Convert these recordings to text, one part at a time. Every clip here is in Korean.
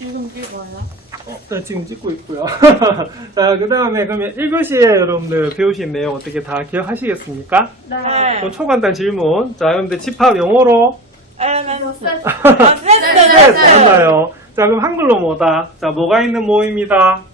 지금 찍어요? 네, 지금 찍고 있고요. 자, 그 다음에 그러면 1교시에 여러분들 배우신 내용 어떻게 다 기억하시겠습니까? 네. 또 초간단 질문. 자, 여러분들 집합 영어로 엘레멘트. 셋 맞나요? 자, 그럼 한글로 뭐다? 자, 뭐가 있는 모임이다?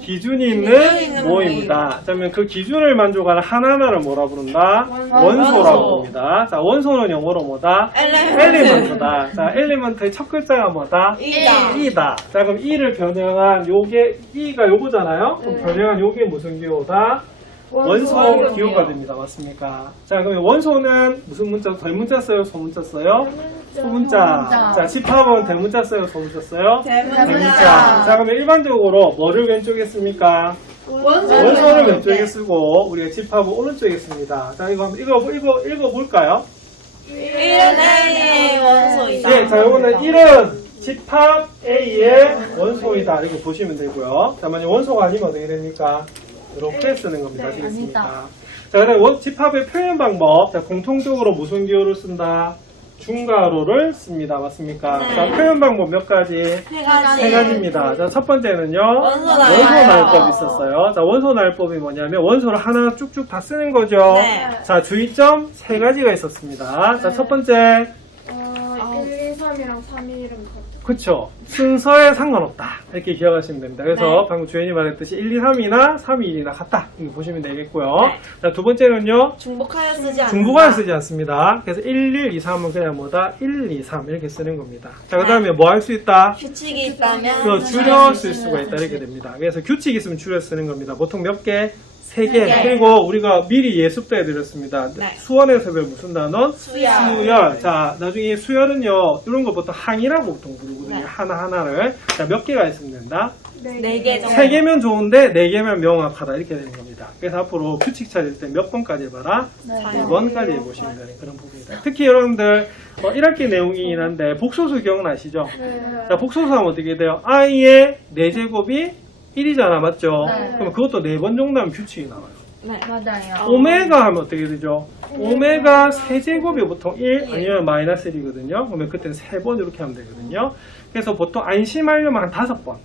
기준이 있는 모임이다. 자, 그러면 그 기준을 만족하는 하나하나를 뭐라 부른다? 원소라고 부릅니다. 자, 원소는 영어로 뭐다? 엘리먼트다. 자, 엘리먼트의 첫 글자가 뭐다? 이다. 자, 그럼 이를 변형한 요게 이가 요거잖아요? 그럼 변형한 요게 무슨 기호다? 원소 기호가 됩니다. 맞습니까? 자, 그러면 원소는 무슨 문자? 대문자 써요? 소문자 써요? 소문자. 자, 집합은 대문자 써요? 소문자 써요? 대문자. 자, 그러면 일반적으로 뭐를 왼쪽에 씁니까? 원소를 왼쪽에 쓰고 우리가 집합은 오른쪽에 씁니다. 자, 이거 한번 읽어볼까요? 1은 원소이다. 네, 자, 요거는 1은 집합 A의 원소이다. 이렇게 보시면 되고요. 자, 만약 원소가 아니면 어떻게 됩니까? 이렇게 쓰는 겁니다. 아시겠습니까? 자, 그다음 집합의 표현 방법. 자, 공통적으로 무슨 기호를 쓴다? 중괄호를 씁니다. 맞습니까? 네. 자, 표현 방법 몇 가지? 세 가지. 세 가지입니다. 자, 첫 번째는요. 원소 날법이 있었어요. 자, 원소 날법이 뭐냐면 원소를 하나 쭉쭉 다 쓰는 거죠. 네. 자, 주의점 세 가지가 있었습니다. 자, 첫 번째. 1, 2, 3이랑 3, 1은 그쵸. 순서에 상관없다. 이렇게 기억하시면 됩니다. 그래서 네. 방금 주연이 말했듯이 1, 2, 3이나 3, 2, 1이나 같다. 이렇게 보시면 되겠고요. 네. 자, 두 번째는요. 중복하여 쓰지 않는다. 중복하여 쓰지 않습니다. 그래서 1, 1, 2, 3은 그냥 뭐다? 1, 2, 3 이렇게 쓰는 겁니다. 자, 그 다음에 뭐 할 수 있다? 규칙이 있다면 그 줄여 쓸 수가 있다. 이렇게 됩니다. 그래서 규칙이 있으면 줄여 쓰는 겁니다. 보통 몇 개? 3개. 개. 그리고 우리가 미리 예습도 해드렸습니다. 네. 수원에서 배운 무슨 단어? 수열. 자, 나중에 수열은요, 이런 거 보통 항이라고 보통 부르거든요. 네. 하나하나를. 자, 몇 개가 있으면 된다? 4개 정도. 3개면 좋은데 4개면 명확하다. 이렇게 되는 겁니다. 그래서 앞으로 규칙 찾을 때 몇 번까지 해봐라? 2번까지 해보시면 되는 그런 부분이다. 특히 여러분들 1학기 내용이긴 한데 복소수 기억나시죠? 자, 복소수 하면 어떻게 돼요? i의 4제곱이 1이잖아. 맞죠? 네. 그럼 그것도 4번 정도 하면 규칙이 나와요. 네. 맞아요. 오메가 하면 어떻게 되죠? 오메가 세제곱이 보통 1 아니면 마이너스 1이거든요. 그러면 그때는 3번 이렇게 하면 되거든요. 그래서 보통 안심하려면 한 5번.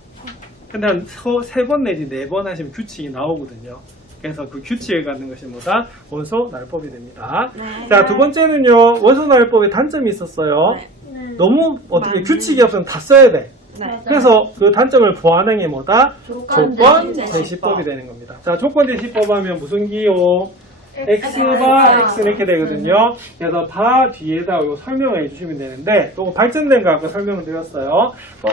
근데 한 3번 내지 4번 하시면 규칙이 나오거든요. 그래서 그 규칙을 갖는 것이 뭐다? 원소 날법이 됩니다. 네. 자, 두 번째는요. 원소 날법에 단점이 있었어요. 네. 너무 어떻게 많이. 규칙이 없으면 다 써야 돼. 네. 그래서 그 단점을 보완한 게 뭐다? 조건 제시법. 제시법이 되는 겁니다. 자, 조건 제시법 하면 무슨 기호? X바 X 이렇게 되거든요. 그래서 바 뒤에다 이거 설명을 해주시면 되는데 또 발전된 거 아까 설명을 드렸어요.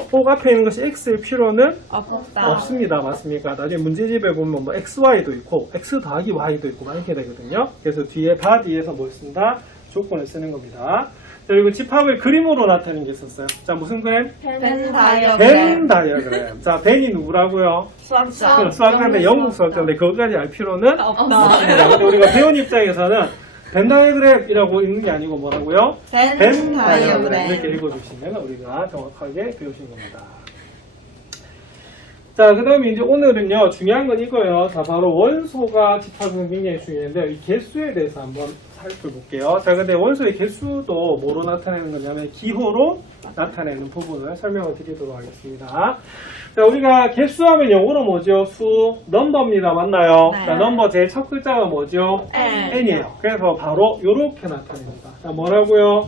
꼭 앞에 있는 것이 X일 필요는 없다. 없습니다. 맞습니까? 나중에 문제집에 보면 뭐 XY도 있고 X 더하기 Y도 있고 막 이렇게 되거든요. 그래서 뒤에 바 뒤에서 뭘 쓴다? 조건을 쓰는 겁니다. 자, 그리고 집합을 그림으로 나타내는 게 있었어요. 자, 무슨 그림? 벤 다이어그램. 벤 다이어그램. 자, 벤이 누구라고요? 수학자. 수학자인데 영국 수학자인데 그것까지 알 필요는 없다. 없습니다. 근데 우리가 배운 입장에서는 벤 다이어그램이라고 읽는 게 아니고 뭐라고요? 벤 벤 다이어그램 다이어그램. 이렇게 읽어주시면 우리가 정확하게 배우신 겁니다. 자, 그 다음에 이제 오늘은요, 중요한 건 이거예요. 자, 바로 원소가 집합은 굉장히 중요한데요. 이 개수에 대해서 한번 살펴볼게요. 자, 근데 원소의 개수도 뭐로 나타내는 거냐면 기호로 나타내는 부분을 설명을 드리도록 하겠습니다. 자, 우리가 개수하면 영어로 뭐죠? 넘버입니다. 맞나요? 네. 자, 넘버 제일 첫 글자가 뭐죠? n이에요. 그래서 바로 요렇게 나타냅니다. 자, 뭐라고요?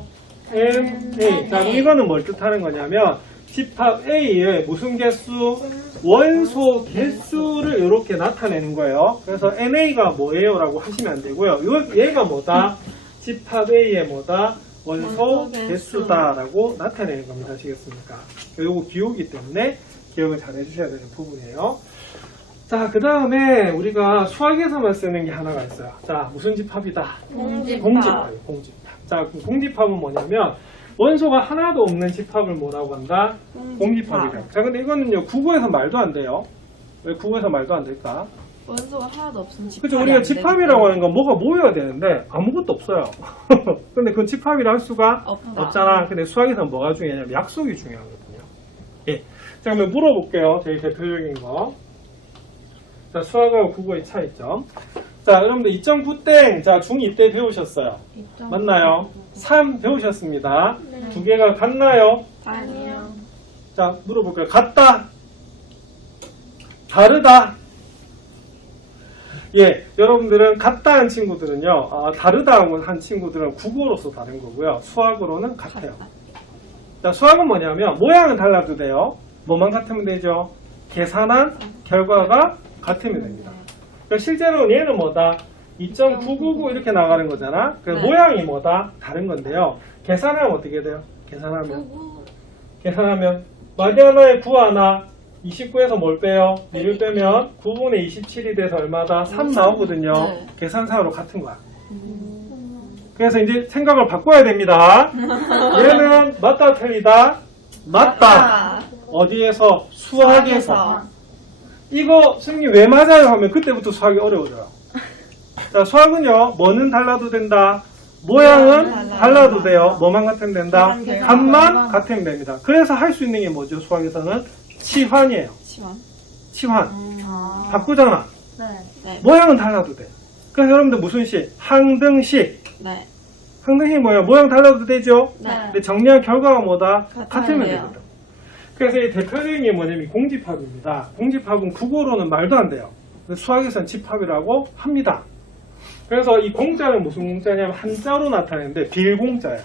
n. 자, 그럼 이거는 뭘 뜻하는 거냐면 집합 A의 무슨 개수? 원소 개수를 이렇게 나타내는 거예요. 그래서 NA가 뭐예요? 라고 하시면 안 되고요. 얘가 뭐다? 집합 A의 뭐다? 원소 개수다라고 나타내는 겁니다. 아시겠습니까? 요거 기호이기 때문에 기억을 잘 해주셔야 되는 부분이에요. 자, 그 다음에 우리가 수학에서만 쓰는 게 하나가 있어요. 자, 무슨 집합이다? 공집합이에요. 공집합. 자, 공집합은 뭐냐면 원소가 하나도 없는 집합을 뭐라고 한다? 공집합이다. 자, 근데 이거는요, 국어에서 말도 안 돼요. 왜 국어에서 말도 안 될까? 원소가 하나도 없으면 집합이 그죠? 우리가 안 집합이라고 하는 건 뭐가 모여야 되는데 아무것도 없어요. 근데 그건 집합이라 할 수가 없다. 없잖아. 근데 수학에서는 뭐가 중요하냐면 약속이 중요하거든요. 예. 자, 그러면 물어볼게요. 제일 대표적인 거. 자, 수학하고 국어의 차이점. 자, 여러분들 2.9땡, 자, 중2 때 배우셨어요. 맞나요? 3 배우셨습니다. 두 개가 같나요? 아니요. 자, 물어볼까요? 같다? 다르다? 예, 여러분들은 같다 한 친구들은요, 다르다 한 친구들은 국어로서 다른 거고요. 수학으로는 같아요. 자, 수학은 뭐냐면, 모양은 달라도 돼요. 뭐만 같으면 되죠? 계산한 결과가 같으면 됩니다. 그러니까 실제로는 얘는 뭐다? 2.999 이렇게 나가는 거잖아? 그 네. 모양이 뭐다? 다른 건데요. 계산하면 어떻게 돼요? 계산하면 마디 하나에 9 하나 29에서 뭘 빼요? 1을 빼면 9분의 27이 돼서 얼마다? 3 나오거든요. 네. 계산상으로 같은 거야. 그래서 이제 생각을 바꿔야 됩니다. 얘는 맞다 틀리다? 맞다. 어디에서? 수학에서. 이거 선생님 왜 맞아요? 하면 그때부터 수학이 어려워져요. 자, 수학은요, 뭐는 달라도 된다. 모양은 달라도 돼요. 뭐만 같으면 된다. 값만 같으면 됩니다. 그래서 할 수 있는 게 뭐죠? 수학에서는 치환이에요. 치환. 바꾸잖아. 네. 모양은 달라도 돼. 그래서 여러분들 무슨 식? 항등식. 네. 항등식이 뭐예요? 모양 달라도 되죠? 네. 근데 정리한 결과가 뭐다? 같으면 돼요. 되거든. 그래서 이 대표적인 게 뭐냐면 공집합입니다. 공집합은 국어로는 말도 안 돼요. 수학에서는 집합이라고 합니다. 그래서 이 공자는 무슨 공자냐면 한자로 나타내는데 빌공자예요.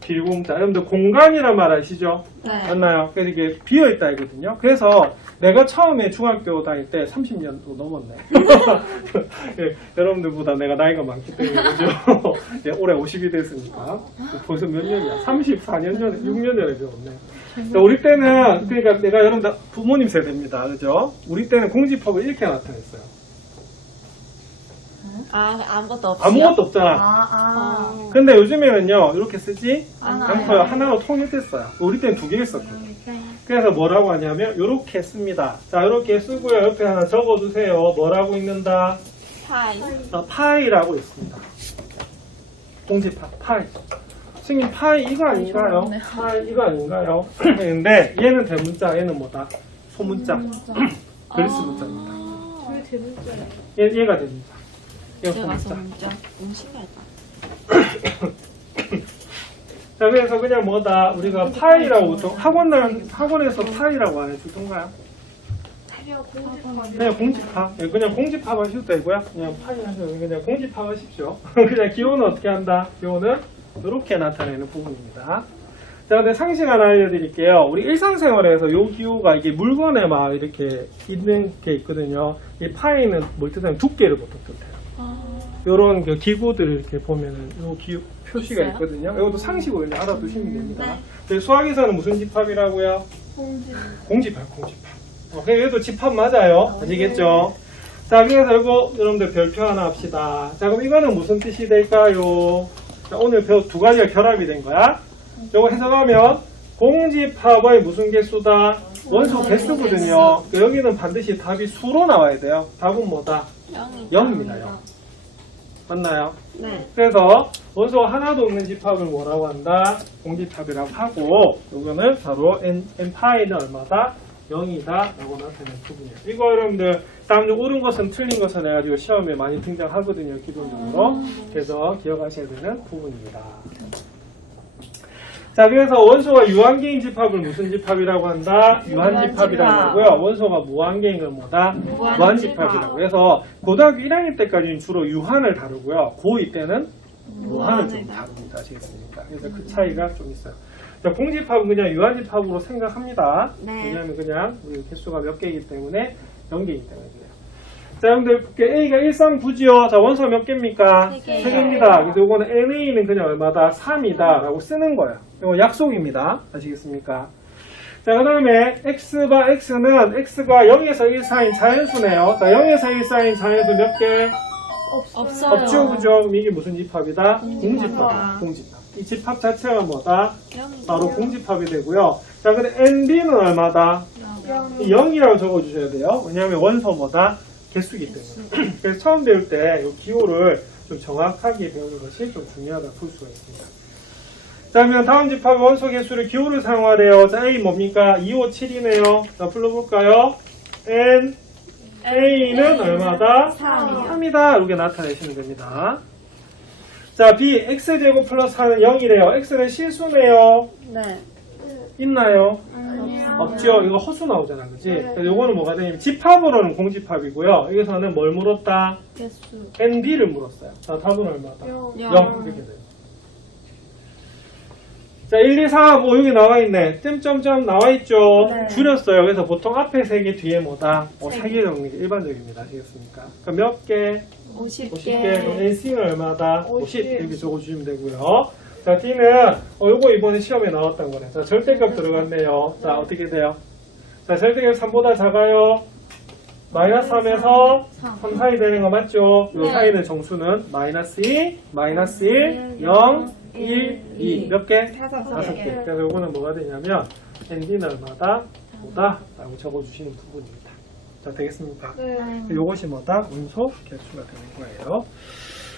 빌공자. 여러분들 공간이란 말 아시죠? 네. 맞나요? 그래서 이게 비어있다 이거든요. 그래서 내가 처음에 중학교 다닐 때 30년도 넘었네. 예, 여러분들보다 내가 나이가 많기 때문에 그죠? 예, 올해 50이 됐으니까 벌써 몇 년이야? 34년 전에 6년 전에 배웠네. 우리 때는 그러니까 내가 여러분들 부모님 세대입니다. 그죠? 우리 때는 공집합을 이렇게 나타냈어요. 아무것도 없어요. 아무것도 없잖아. 근데 요즘에는요 이렇게 쓰지 않고요. 하나로 통일됐어요. 우리 때는 두 개 있었거든요. 그래서 뭐라고 하냐면 이렇게 씁니다. 자, 이렇게 쓰고요. 옆에 하나 적어주세요. 뭐라고 있는다? 파이. 파이라고 있습니다. 공집합 파이. 선생님 파이 이거 아닌가요? 파이 이거 아닌가요? 근데 얘는 대문자, 얘는 뭐다? 소문자. 그리스 문자입니다. 얘가 대문자. 얘가 제가 소문자. 진짜 너무 신기하다. 자, 그래서 그냥 뭐다? 우리가 파이라고 보통 학원에서 파이라고 안 해주던가요? 그냥 공집합. 예, 그냥 공집합 하셔도 되고요. 그냥 파이 하셔도 되고 그냥 공집합 하십시오. 그냥 기호는 어떻게 한다? 기호는 이렇게 나타내는 부분입니다. 자, 근데 상식 하나 알려드릴게요. 우리 일상생활에서 요 기호가 이게 물건에 막 이렇게 있는 게 있거든요. 이 파이는 뭘 뜻하면 두께를 보통 뜻해요. 요런 그 기구들 이렇게 보면은 요 기호 표시가 있어요? 있거든요. 이것도 상식으로 그냥 알아두시면 됩니다. 근데 수학에서는 무슨 집합이라고요? 공집합. 얘도 집합 맞아요. 아시겠죠? 자, 그래서 이거 여러분들 별표 하나 합시다. 자, 그럼 이거는 무슨 뜻이 될까요? 자, 오늘 두 가지가 결합이 된 거야. 이거 해석하면 공집합의 무슨 개수다? 원소 개수거든요. 여기는 반드시 답이 수로 나와야 돼요. 답은 뭐다? 0입니다. 0. 맞나요? 네. 그래서 원소가 하나도 없는 집합을 뭐라고 한다? 공집합이라고 하고 이거는 바로 n파이는 얼마다? 0이다 라고 나타내는 부분이에요. 이거 여러분들 다음 중 옳은 것은 틀린 것은 해가지고 시험에 많이 등장하거든요. 기본적으로. 그래서 기억하셔야 되는 부분입니다. 자, 그래서 원소가 유한계인 집합을 무슨 집합이라고 한다? 유한집합이라고 하고요. 원소가 무한계인은 뭐다? 무한집합이라고. 그래서 고등학교 1학년 때까지는 주로 유한을 다루고요. 고2 때는 무한을 좀 다룹니다. 아시겠습니까? 그래서 그 차이가 좀 있어요. 자, 공집합은 그냥 유한집합으로 생각합니다. 네. 왜냐하면 그냥 우리 개수가 몇 개이기 때문에 0개이기 때문에 그래요. 자, 여러분들 A가 1, 3, 9지요. 자, 원소 몇 개입니까? 3개입니다. 그래서 이거는 NA는 그냥 얼마다? 3이다 라고 쓰는 거예요. 이거 약속입니다. 아시겠습니까? 자, 그 다음에 X바 X는 X가 0에서 1 사이인 자연수네요. 자, 0에서 1 사이인 자연수 몇 개? 없어요. 없죠, 그죠? 그럼 이게 무슨 집합이다? 공집합. 공집합. 이 집합 자체가 뭐다? 바로 공집합이 되고요. 자, 근데 NB는 얼마다? 0이라고 적어주셔야 돼요. 왜냐하면 원소 뭐다? 개수이기 때문에. 그래서 처음 배울 때 이 기호를 좀 정확하게 배우는 것이 좀 중요하다 볼 수가 있습니다. 자, 그러면 다음 집합 원소 개수를 기호를 사용하래요. 자, A 뭡니까? 2, 5, 7이네요. 자, 불러볼까요? N, A는 얼마다? 3이다. 이렇게 나타내시면 됩니다. 자, B, X제곱 플러스 4는 0이래요. X는 실수네요. 네. 있나요? 아니요. 없죠. 이거 허수 나오잖아, 그지? 네. 그래서 요거는 뭐가 되냐면 집합으로는 공집합이고요. 여기서는 뭘 물었다? 개수. ND를 물었어요. 자, 답은 얼마다? 0. 0 이렇게 돼요. 자, 1, 2, 3, 5, 6이 나와 있네. 점점점 나와 있죠. 네. 줄였어요. 그래서 보통 앞에 3개, 뒤에 뭐다? 세 3개 정도 게 일반적입니다. 아시겠습니까? 그럼 몇 개? 50개. 50개. 그럼 NC는 얼마다? 50. 50. 이렇게 적어주시면 되고요. 자, D는 요거 이번에 시험에 나왔던 거네. 자, 절대값 들어갔네요. 자, 어떻게 돼요? 자, 절대값 3보다 작아요. 마이너스 3에서 3 사이 되는 거 맞죠? 요 네. 사이는 정수는 마이너스 2, 마이너스 1, 0, 1, 2. 몇 개? 5개. 그래서 요거는 뭐가 되냐면 ND는 얼마다? 뭐다? 라고 적어주시는 부분입니다. 자, 되겠습니까? 네. 요것이 뭐다? 운소 개수가 되는 거예요.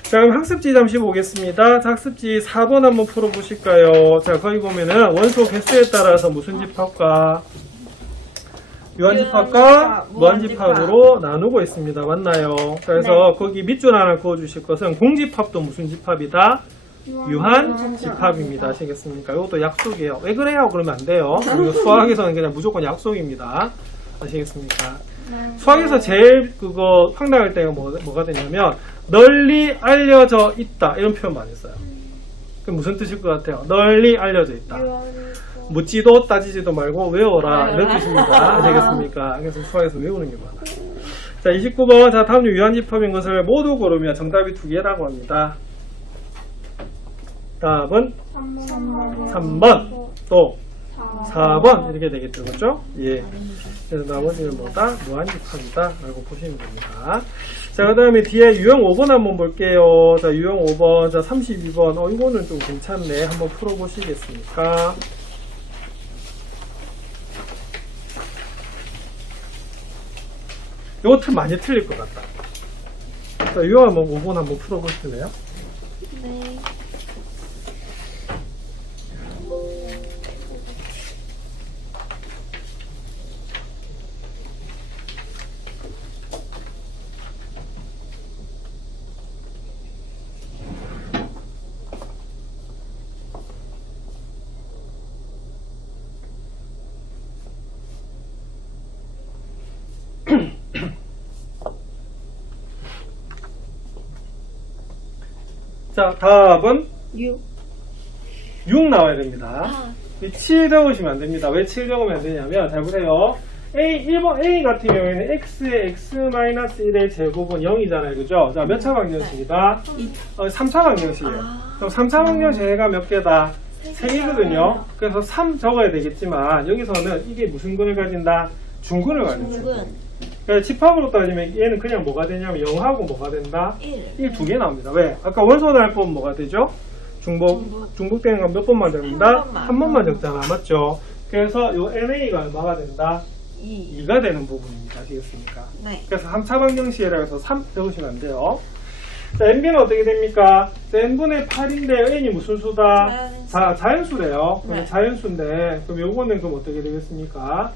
자, 그럼 학습지 잠시 보겠습니다. 자, 학습지 4번 한번 풀어보실까요? 자, 거기 보면은 원소 개수에 따라서 무슨 집합과 유한집합과 무한집합으로 나누고 있습니다. 맞나요? 그래서 거기 밑줄 하나 그어주실 것은 공집합도 무슨 집합이다? 유한집합입니다. 아시겠습니까? 이것도 약속이에요. 왜 그래요? 그러면 안 돼요. 이거 수학에서는 그냥 무조건 약속입니다. 아시겠습니까? 수학에서 제일 그거 황당할 때가 뭐가 되냐면 널리 알려져 있다 이런 표현 많이 써요. 그럼 무슨 뜻일 것 같아요? 널리 알려져 있다. 묻지도 따지지도 말고 외워라 이런 뜻입니다. 아시겠습니까? 그래서 수학에서 외우는 게 많아요. 자, 29번. 자, 다음 중 유한집합인 것을 모두 고르면 정답이 2개라고 합니다. 답은 3번 또 4번 이렇게 되겠죠, 그렇죠? 예. 그래서 나머지는 뭐다? 무한집합이다 라고 보시면 됩니다. 자, 그 다음에 뒤에 유형 5번 한번 볼게요. 자, 유형 5번. 자, 32번. 이거는 좀 괜찮네. 한번 풀어보시겠습니까? 요거 많이 틀릴 것 같다. 자, 유형 5번 한번 풀어보실래요? 네. 자, 답은 6. 6 나와야 됩니다. 아, 7 적으시면 안 됩니다. 왜 7 적으면 안 되냐면, 잘 보세요. 1번 A 같은 경우에는 x의 x-1의 제곱은 0이잖아요. 그죠? 자, 몇 차 방정식이다? 3차 방정식이에요. 그럼 3차 방정식가 몇 개다? 3개거든요. 그래서 3 적어야 되겠지만, 여기서는 이게 무슨 근을 가진다? 중근을 가진다. 중근. 그래서 집합으로 따지면 얘는 그냥 뭐가 되냐면 0하고 뭐가 된다? 1. 1 두 개 나옵니다. 왜? 아까 원소는 할 번 뭐가 되죠? 중복되는 건 몇 번만 적는다? 한 번만 적잖아. 맞죠? 그래서 요 NA가 얼마가 된다? 2. 2가 되는 부분입니다. 아시겠습니까? 네. 그래서 3차 방정식이라 해서 3 적으시면 안 돼요. 자, NB는 어떻게 됩니까? 자, N분의 8인데 N이 무슨 수다? 자연수래요. 그럼 네. 자연수인데, 그럼 요거는 그럼 어떻게 되겠습니까?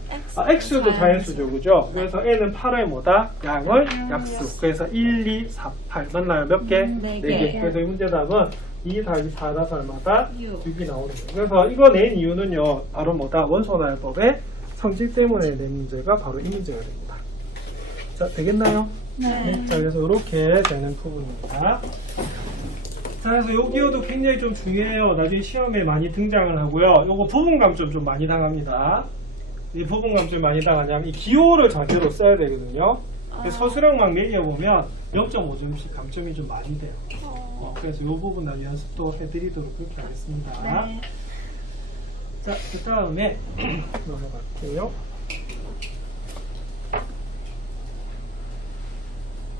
X도 자연수죠. 그죠? 그래서 N은 8의 뭐다? 양을 약수. 그래서 1, 2, 4, 8. 맞나요? 몇 개? 네 4개. 개. 그래서 이 문제 답은 2 더하기 4 다서 얼마다? 6. 6이 나오는 거예요. 그래서 이거 낸 이유는요, 바로 뭐다? 원소날법의 성질 때문에 낸 문제가 바로 이 문제가 됩니다. 자, 되겠나요? 네. 자, 그래서 이렇게 되는 부분입니다. 자, 그래서 요 기호도 굉장히 좀 중요해요. 나중에 시험에 많이 등장을 하고요. 요거 부분감점 좀 많이 당합니다. 이 부분감점 많이 당하냐면 이 기호를 자체로 써야 되거든요. 서술형만 매겨보면 0.5점씩 감점이 좀 많이 돼요. 그래서 요 부분 나중에 연습도 해드리도록 그렇게 하겠습니다. 네. 자, 그 다음에 넘어갈게요.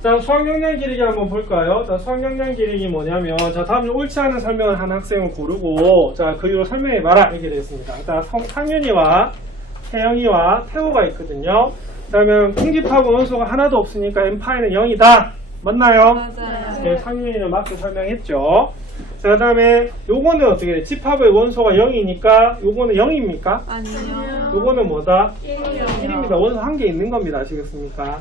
자, 수학영양 기리기 한번 볼까요? 자, 수학영양 기리기 뭐냐면, 자, 다음 옳지 않은 설명을 한 학생을 고르고, 자, 그 이유로 설명해봐라. 이렇게 되었습니다. 자, 상윤이와 태영이와 태호가 있거든요. 그러면 공집합은 원소가 하나도 없으니까 n파이는 0이다. 맞나요? 맞아요. 네, 상윤이는 맞게 설명했죠. 자, 그 다음에 요거는 어떻게 돼? 집합의 원소가 0이니까 요거는 0입니까? 아니요. 요거는 뭐다? 1입니다. 원소 한 개 있는 겁니다. 아시겠습니까?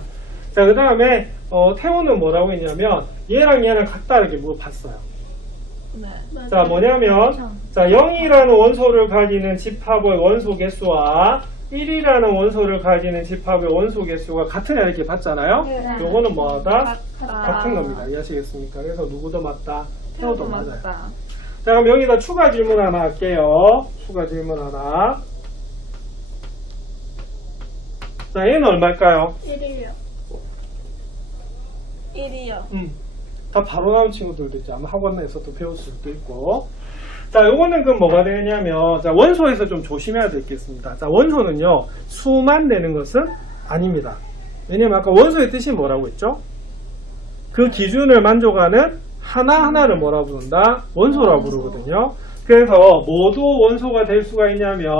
자, 그 다음에 태호는 뭐라고 했냐면 얘랑 얘랑 같다 이렇게 물어봤어요. 네. 자, 뭐냐면, 자, 0이라는 원소를 가지는 집합의 원소 개수와 1이라는 원소를 가지는 집합의 원소 개수가 같은 애 이렇게 봤잖아요? 네. 요거는 뭐하다? 맞다. 같은 겁니다. 이해하시겠습니까? 그래서 누구도 맞다? 태호도 맞아요. 맞다. 자, 그럼 여기다 추가 질문 하나 할게요. 추가 질문 하나. 자, 얘는 얼마일까요? 1이요. 1이요. 다 바로 나온 친구들도 있죠. 아마 학원에서도 배울 수도 있고. 자, 요거는 그럼 뭐가 되냐면, 자, 원소에서 좀 조심해야 될 게 있습니다. 자, 원소는요, 수만 내는 것은 아닙니다. 왜냐면 아까 원소의 뜻이 뭐라고 했죠? 그 기준을 만족하는 하나하나를 뭐라 부른다? 원소라고 부르거든요. 그래서 모두 원소가 될 수가 있냐면,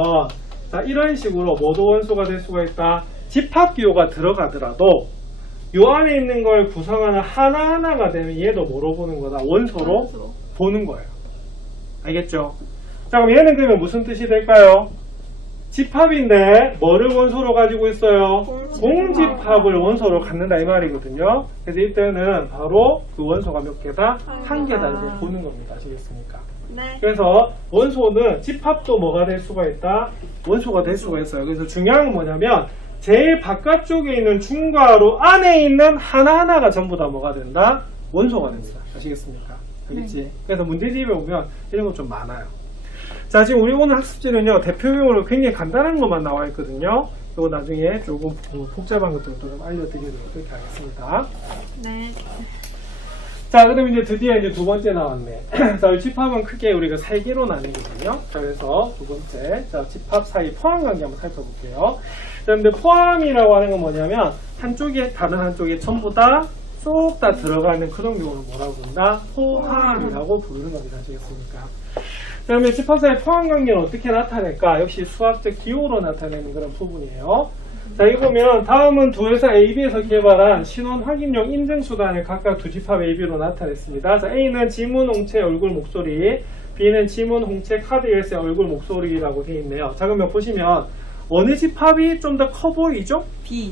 자, 이런 식으로 모두 원소가 될 수가 있다. 집합기호가 들어가더라도 요 안에 있는 걸 구성하는 하나하나가 되면 얘도 뭐로 보는 거다? 원소로 보는 거예요. 알겠죠? 자, 그럼 얘는 그러면 무슨 뜻이 될까요? 집합인데 뭐를 원소로 가지고 있어요? 공집합을 원소로 갖는다 이 말이거든요. 그래서 이때는 바로 그 원소가 몇 개다? 한 개다 이렇게 보는 겁니다. 아시겠습니까? 네. 그래서 원소는 집합도 뭐가 될 수가 있다? 원소가 될 수가 있어요. 그래서 중요한 건 뭐냐면 제일 바깥쪽에 있는 중괄호 안에 있는 하나하나가 전부 다 뭐가 된다? 원소가 된다. 아시겠습니까? 알겠지? 그래서 문제집에 보면 이런 거 좀 많아요. 자, 지금 우리 오늘 학습지는요, 대표용으로 굉장히 간단한 것만 나와 있거든요. 이거 나중에 조금 복잡한 것들도 좀 알려드리도록 그렇게 하겠습니다. 네. 자, 그럼 이제 드디어 이제 두 번째 나왔네. 자, 집합은 크게 우리가 세 개로 나뉘거든요. 자, 그래서 두 번째, 자, 집합 사이 포함 관계 한번 살펴볼게요. 자, 근데 포함이라고 하는 건 뭐냐면, 한쪽에, 다른 한쪽에 전부 다 쏙 다 들어가는 그런 경우를 뭐라고 부른다? 포함이라고 부르는 겁니다. 아시겠습니까? 자, 그러면 집합 사이 포함 관계는 어떻게 나타낼까? 역시 수학적 기호로 나타내는 그런 부분이에요. 자, 이거 보면 다음은 두 회사 AB에서 개발한 신원 확인용 인증 수단을 각각 두 집합 AB로 나타냈습니다. 자, A는 지문, 홍채, 얼굴, 목소리, B는 지문, 홍채, 카드 열쇠, 얼굴, 목소리라고 되어 있네요. 자, 그러면 보시면 어느 집합이 좀 더 커 보이죠? B.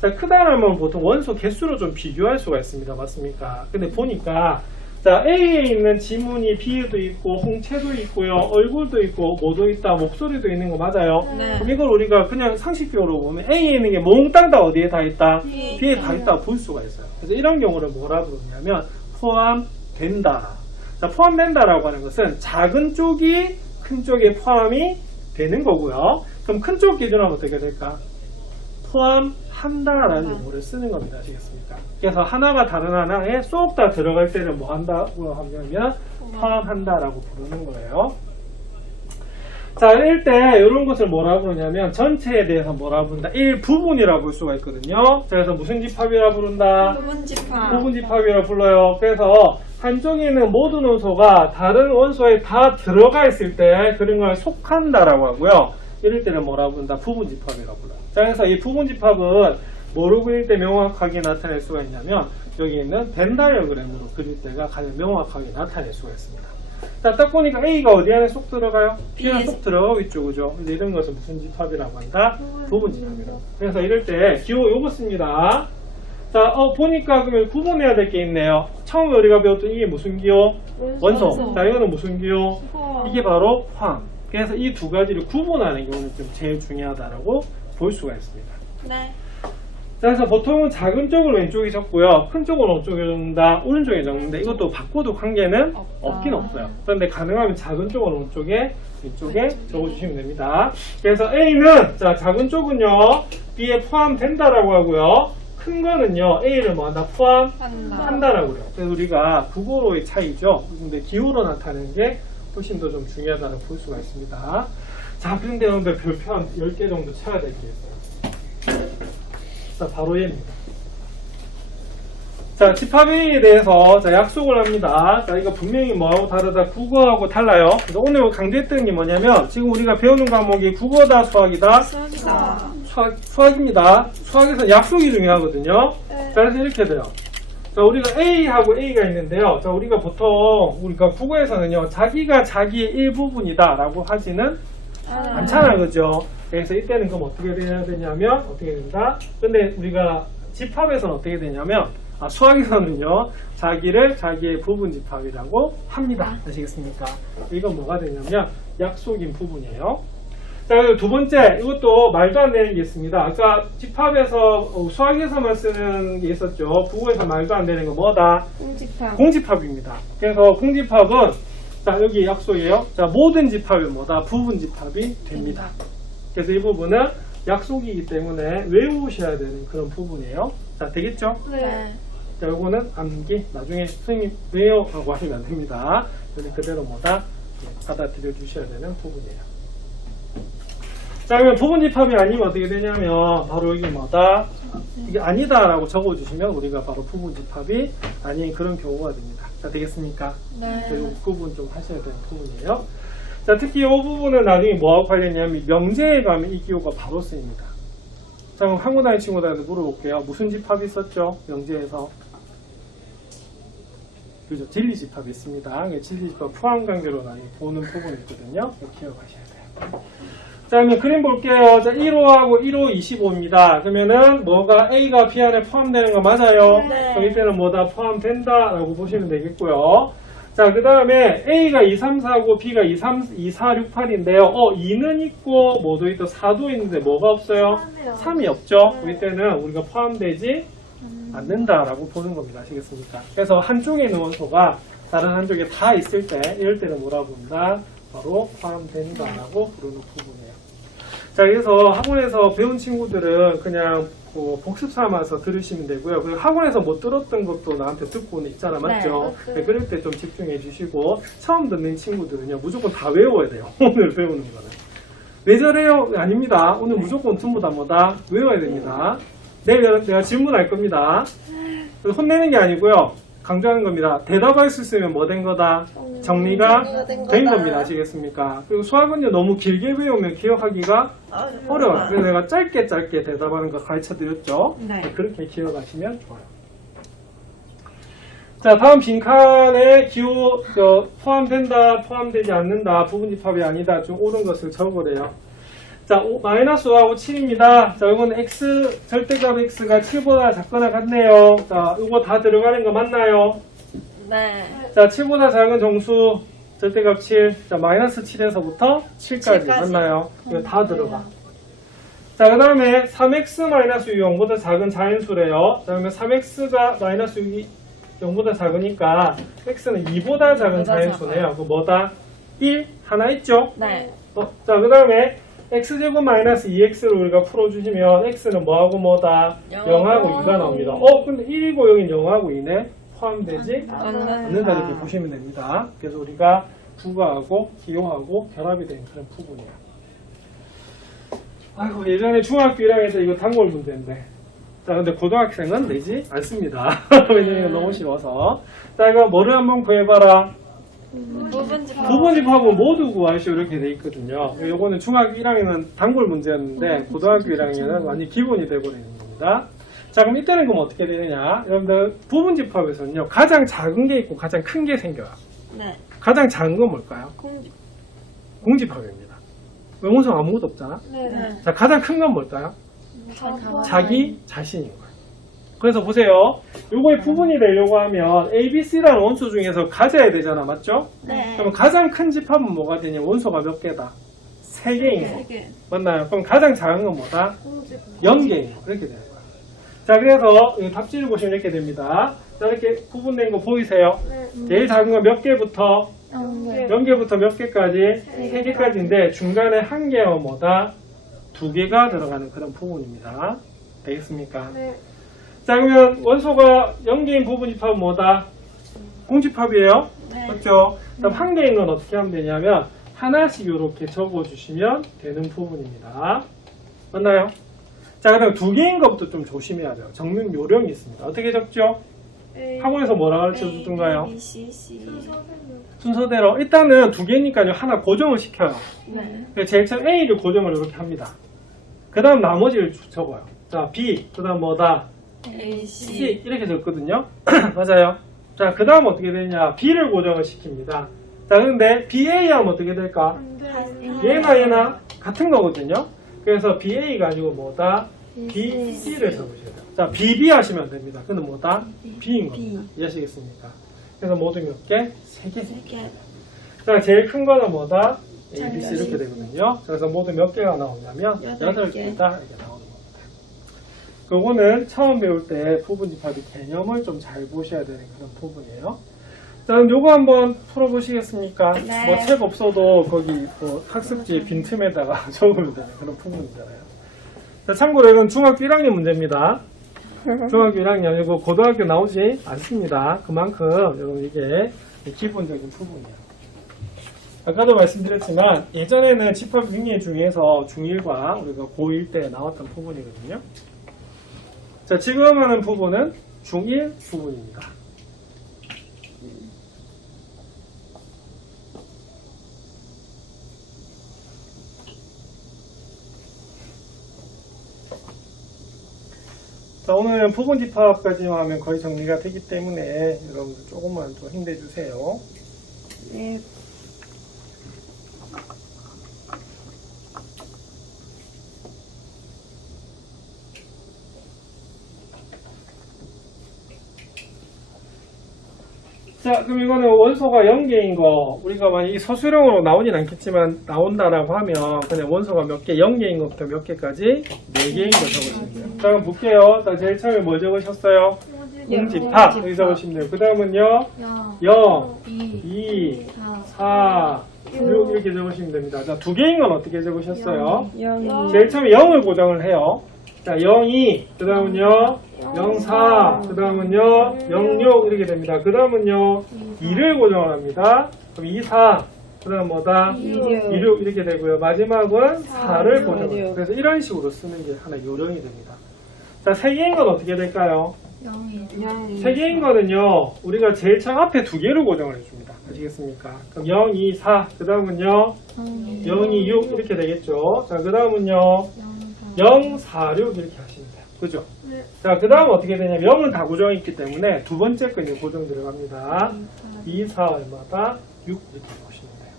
자, 크다라면 보통 원소 개수로 좀 비교할 수가 있습니다. 맞습니까? 근데 보니까 자, A에 있는 지문이 B에도 있고 홍채도 있고요, 얼굴도 있고 뭐도 있다, 목소리도 있는 거 맞아요? 네. 그럼 이걸 우리가 그냥 상식적으로 보면 A에 있는 게 몽땅 다 어디에 다 있다? B에 B에 다 있다 볼 수가 있어요. 그래서 이런 경우를 뭐라 부르냐면 포함된다. 자, 포함된다라고 하는 것은 작은 쪽이 큰 쪽에 포함이 되는 거고요. 그럼 큰 쪽 기준으로 어떻게 될까? 포함한다라는 용어를 쓰는 겁니다. 아시겠습니까? 그래서 하나가 다른 하나에 쏙 다 들어갈 때는 뭐 한다고 하면 포함한다라고 부르는 거예요. 자, 이럴 때 이런 것을 뭐라 부르냐면 전체에 대해서 뭐라 부른다? 일부분이라 볼 수가 있거든요. 자, 그래서 무슨 집합이라 부른다? 부분 집합. 부분 집합이라 불러요. 그래서 한쪽에 있는 모든 원소가 다른 원소에 다 들어가 있을 때 그런 걸 속한다라고 하고요. 이럴 때는 뭐라 부른다? 부분 집합이라고 불러요. 자, 그래서 이 부분 집합은 뭐로 그릴 때 명확하게 나타낼 수가 있냐면 여기 있는 벤 다이어그램으로 그릴 때가 가장 명확하게 나타낼 수가 있습니다. 자, 딱 보니까 A가 어디 안에 쏙 들어가요? B 안에 쏙 들어가고 있죠, 그죠? 근데 이런 것은 무슨 집합이라고 한다? 부분 집합이라고. 그래서 이럴 때 기호 요거 씁니다. 자, 보니까 그러면 구분해야 될 게 있네요. 처음에 우리가 배웠던 이게 무슨 기호? 원소. 원소. 자, 이거는 무슨 기호? 포함. 이게 바로 포함. 그래서 이 두 가지를 구분하는 경우는 좀 제일 중요하다라고 볼 수가 있습니다. 네. 자, 그래서 보통은 작은 쪽을 왼쪽에 적고요. 큰 쪽은 오른쪽에 적는다. 오른쪽에 적는데 이것도 바꿔도 관계는 없긴 없어요. 그런데 가능하면 작은 쪽은 오른쪽에, 왼쪽에 적어주시면 됩니다. 그래서 A는, 자, 작은 쪽은요, B에 포함된다라고 하고요. 큰 거는요, A를 뭐 한다? 포함한다라고 그래요. 그래서 우리가 국어로의 차이죠. 근데 기호로 나타내는 게 훨씬 더 좀 중요하다고 볼 수가 있습니다. 자, 그런데 여러분들 별표 한 10개 정도 쳐야 될 게 있어요. 자, 바로 얘입니다. 자, 집합에 대해서 자, 약속을 합니다. 자, 이거 분명히 뭐하고 다르다? 국어하고 달라요. 그래서 오늘 강조했던 게 뭐냐면 지금 우리가 배우는 과목이 국어다, 수학이다? 수학이다. 수학입니다. 수학에서 약속이 중요하거든요. 자, 그래서 이렇게 돼요. 자, 우리가 A하고 A가 있는데요. 자, 우리가 보통 우리가 국어에서는요, 자기가 자기의 일부분이다 라고 하지는 않잖아요, 그죠? 그래서 이때는 그럼 어떻게 돼야 되냐면 어떻게 된다? 근데 우리가 집합에서는 어떻게 되냐면 수학에서는요, 자기를 자기의 부분집합이라고 합니다. 아시겠습니까? 이건 뭐가 되냐면 약속인 부분이에요. 자, 그리고 두 번째, 이것도 말도 안 되는 게 있습니다. 아까 집합에서, 수학에서만 쓰는 게 있었죠. 국어에서 말도 안 되는 거 뭐다? 공집합. 공집합입니다. 그래서 공집합은, 자, 여기 약속이에요. 자, 모든 집합이 뭐다? 부분집합이 됩니다. 그래서 이 부분은 약속이기 때문에 외우셔야 되는 그런 부분이에요. 자, 되겠죠? 네. 자, 요거는 암기, 나중에 선생님 왜요? 라고 하시면 안 됩니다. 여기 그대로 뭐다? 받아들여 주셔야 되는 부분이에요. 자, 그러면 부분집합이 아니면 어떻게 되냐면, 바로 여기 뭐다? 이게 아니다 라고 적어주시면 우리가 바로 부분집합이 아닌 그런 경우가 됩니다. 자, 되겠습니까? 네. 이 부분 좀 하셔야 되는 부분이에요. 자, 특히 이 부분은 나중에 뭐하고 관련이냐면, 명제에 가면 이 기호가 바로 쓰입니다. 자, 그럼 한국 다니는 친구들한테 물어볼게요. 무슨 집합이 있었죠? 명제에서. 그죠? 진리집합이 있습니다. 진리집합 포함관계로 나중에 보는 부분이 있거든요. 이거 기억하셔야 돼요. 자, 그러면 그림 볼게요. 자, 1호하고 1호 25입니다. 그러면은 뭐가 A가 B 안에 포함되는 거 맞아요? 네. 그럼 이때는 뭐다 포함된다 라고 보시면 되겠고요. 자, 그 다음에 A가 2, 3, 4고 B가 2, 3, 2, 4, 6, 8인데요. 2는 있고 뭐도 있고 4도 있는데 뭐가 없어요? 3이 없죠? 이때는 우리가 포함되지 않는다라고 보는 겁니다. 아시겠습니까? 그래서 한쪽에 있는 원소가 다른 한쪽에 다 있을 때 이럴 때는 뭐라고 부른다? 바로 포함된다라고 부르는 부분이에요. 자, 그래서 학원에서 배운 친구들은 그냥 복습 삼아서 들으시면 되고요. 그리고 학원에서 못 들었던 것도 나한테 듣고는 있잖아, 맞죠? 네. 네, 그럴 때 좀 집중해 주시고 처음 듣는 친구들은요, 무조건 다 외워야 돼요. 오늘 배우는 거는. 왜 저래요? 아닙니다. 오늘 무조건 전부 다 뭐다? 외워야 됩니다. 내일 내가 질문할 겁니다. 혼내는 게 아니고요. 강조하는 겁니다. 대답할 수 있으면 뭐 된 거다? 정리가 된 겁니다. 아시겠습니까? 그리고 수학은요, 너무 길게 배우면 기억하기가 어려워요. 그래서 내가 짧게 대답하는 거 가르쳐 드렸죠? 네. 그렇게 기억하시면 좋아요. 자, 다음 빈칸에 기호 포함된다, 포함되지 않는다, 부분집합이 아니다, 좀 옳은 것을 적으래요. 자, 마이너스 5하고 7입니다. 자, 이거는 x, 절대값 x가 7보다 작거나 같네요. 자, 이거 다 들어가는 거 맞나요? 네. 자, 7보다 작은 정수, 절대값 7. 자, 마이너스 7에서부터 7까지 7까지. 맞나요? 이거 다 들어가. 자, 그 다음에 3x 마이너스 0보다 작은 자연수래요. 자, 그러면 3x가 마이너스 6이 0보다 작으니까 x는 2보다 작은 자연수네요. 그 뭐다? 1 하나 있죠? 네. 자, 그 다음에 x제곱 마이너스 2x를 우리가 풀어주시면 x는 뭐하고 뭐다? 0하고 2가 나옵니다. 근데 1이고 0이 0하고 2네? 포함되지 않는다 이렇게 보시면 됩니다. 그래서 우리가 부가하고 기호하고 결합이 된 그런 부분이에요. 아이고, 예전에 중학교 1학년 때 이거 단골 문제인데. 자, 근데 고등학생은 내지 않습니다. 왜냐면 너무 쉬워서. 자, 이거 뭐를 한번 구해봐라. 부분집합. 부분집합은 모두 구하시오 이렇게 돼 있거든요. 요거는 중학교 1학년은 단골 문제였는데 고등학교 1학년은 완전 기본이 돼버리는 겁니다. 자, 그럼 이때는 그럼 어떻게 되느냐? 여러분들 부분집합에서는요, 가장 작은 게 있고 가장 큰 게 생겨요. 네. 가장 작은 건 뭘까요? 공집합입니다. 왜 원소 아무것도 없잖아? 네. 자, 가장 큰 건 뭘까요? 자기 자신인 거예요. 그래서 보세요. 요거의 부분이 되려고 하면 A, B, C라는 원소 중에서 가져야 되잖아. 맞죠? 네. 그럼 가장 큰 집합은 뭐가 되냐? 원소가 몇 개다? 3개인 거. 3개. 맞나요? 그럼 가장 작은 건 뭐다? 0개인 거. 그렇게 되는 거예요. 자, 그래서 이 답지를 보시면 이렇게 됩니다. 자, 이렇게 구분된 거 보이세요? 제일 작은 건 몇 개부터? 0개부터 몇 개까지? 3개까지인데 중간에 한 개와 뭐다? 2개가 들어가는 그런 부분입니다. 되겠습니까? 네. 자, 그러면 원소가 0개인 부분집합은 뭐다? 공집합이에요. 네. 맞죠? 그럼 한 개인 건 어떻게 하면 되냐면 하나씩 이렇게 적어주시면 되는 부분입니다. 맞나요? 자, 그다음 2개인 것부터 좀 조심해야 돼요. 적는 요령이 있습니다. 어떻게 적죠? 학원에서 뭐라 가르쳐 주던가요? B, C, C. 순서대로 일단은 2개니까요. 하나 고정을 시켜요. 네. 제일 처음 A를 고정을 이렇게 합니다. 그 다음 나머지를 적어요. 자, B, 그 다음 뭐다? A, C C. 이렇게 적거든요. 맞아요. 자, 그 다음 어떻게 되냐? B를 고정을 시킵니다. 자, 그런데 BA 하면 어떻게 될까? 얘나 같은 거거든요. 그래서 BA가 아니고 뭐다? BC를 적으셔야 돼요. 자, BB 하시면 됩니다. 그는 뭐다? B인 겁니다. 이해하시겠습니까? 그래서 모두 몇 개? 3개. 3개. 자, 제일 큰 거는 뭐다? A, B, C 잘 이렇게 되거든요. 그래서 모두 몇 개가 나오냐면 8개. 8개다 이렇게 나오는 겁니다. 그거는 처음 배울 때 부분집합의 개념을 좀 잘 보셔야 되는 그런 부분이에요. 자, 그럼 요거 한번 풀어보시겠습니까? 네. 뭐 책 없어도 거기 뭐 학습지 빈틈에다가 적으면 되는 그런 부분이잖아요. 자, 참고로 이건 중학교 1학년 문제입니다. 중학교 1학년, 이거 고등학교 나오지 않습니다. 그만큼 여러분 이게 기본적인 부분이에요. 아까도 말씀드렸지만 예전에는 집합 융의 중에서 중1과 우리가 고1 때 나왔던 부분이거든요. 자, 지금 하는 부분은 중1 부분입니다. 자, 오늘은 부분집합까지만 하면 거의 정리가 되기 때문에 여러분들 조금만 좀 힘내주세요. 네. 자, 그럼 이거는 원소가 0개인 거, 우리가 만약에 서술형으로 나오진 않겠지만, 나온다라고 하면, 그냥 원소가 몇 개, 0개인 것부터 몇 개까지? 4개인 거 적으시면 돼요. 자, 그럼 볼게요. 자, 제일 처음에 뭐 적으셨어요? 부분집합. 여기 적으시면 돼요. 그 다음은요, 0, 2, 4, 6 이렇게 적으시면 됩니다. 자, 2개인 건 어떻게 적으셨어요? 제일 처음에 0을 고정을 해요. 자, 02, 그 다음은요, 04, 그 다음은요, 06 이렇게 됩니다. 그 다음은요, 2를 고정을 합니다. 그럼 24, 그 다음 뭐다? 26 이렇게 되고요. 마지막은 4를 고정을 해요. 그래서 이런 식으로 쓰는 게 하나 요령이 됩니다. 자, 3개인 건 어떻게 될까요? 3개인 거는요, 우리가 제일 처음 앞에 2개를 고정을 해줍니다. 아시겠습니까? 그럼 0, 2, 4, 그 다음은요, 0, 2, 6 이렇게 되겠죠. 자, 그 다음은요, 0, 4, 6 이렇게 하시면 돼요. 그죠? 네. 자, 그 다음 어떻게 되냐면 0은 다 고정이 있기 때문에 두 번째 거 이제 고정 들어갑니다. 2, 4 얼마다? 6 이렇게 보시면 돼요.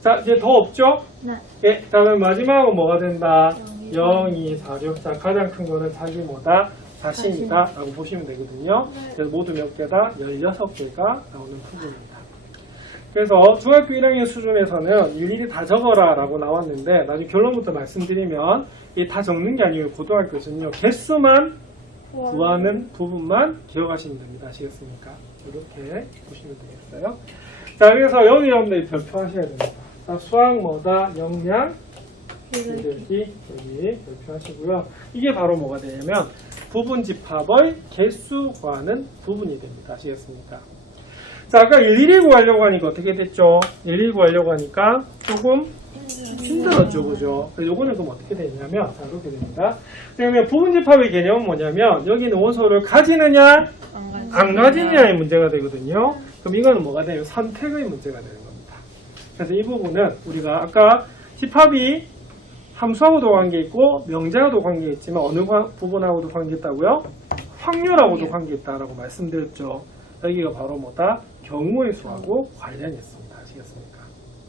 자, 이제 더 없죠? 네. 예, 자, 그럼 마지막은 뭐가 된다? 0, 2, 4, 6. 자, 가장 큰 거는 자기 뭐다? 자신이다 라고 보시면 되거든요. 그래서 모두 몇 개다? 16개가 나오는 부분입니다. 그래서 중학교 1학년 수준에서는 일일이 다 적어라 라고 나왔는데 나중에 결론부터 말씀드리면 이 다 적는 게 아니고 고등학교는요 개수만 구하는 부분만 기억하시면 됩니다. 아시겠습니까? 이렇게 보시면 되겠어요. 자, 그래서 여기 여러분들이 별표하셔야 됩니다. 자, 수학 뭐다? 영양 여기 별표하시고요. 이게 바로 뭐가 되냐면 부분집합의 개수 구하는 부분이 됩니다. 아시겠습니까? 자, 아까 일일이 구하려고 하니까 어떻게 됐죠? 일일이 구하려고 하니까 조금 힘들었죠, 그죠? 그래서 요거는 그럼 어떻게 되냐면, 자, 이렇게 됩니다. 그러면 부분집합의 개념은 뭐냐면, 여기는 원소를 가지느냐, 안 가지느냐의 문제가 되거든요. 그럼 이거는 뭐가 돼요? 선택의 문제가 되는 겁니다. 그래서 이 부분은 우리가 아까 집합이 함수하고도 관계 있고, 명제하고도 관계 있지만, 어느 부분하고도 관계 있다고요? 확률하고도 관계 있다라고 말씀드렸죠. 여기가 바로 뭐다? 경우의 수하고 관련이 있습니다. 아시겠습니까?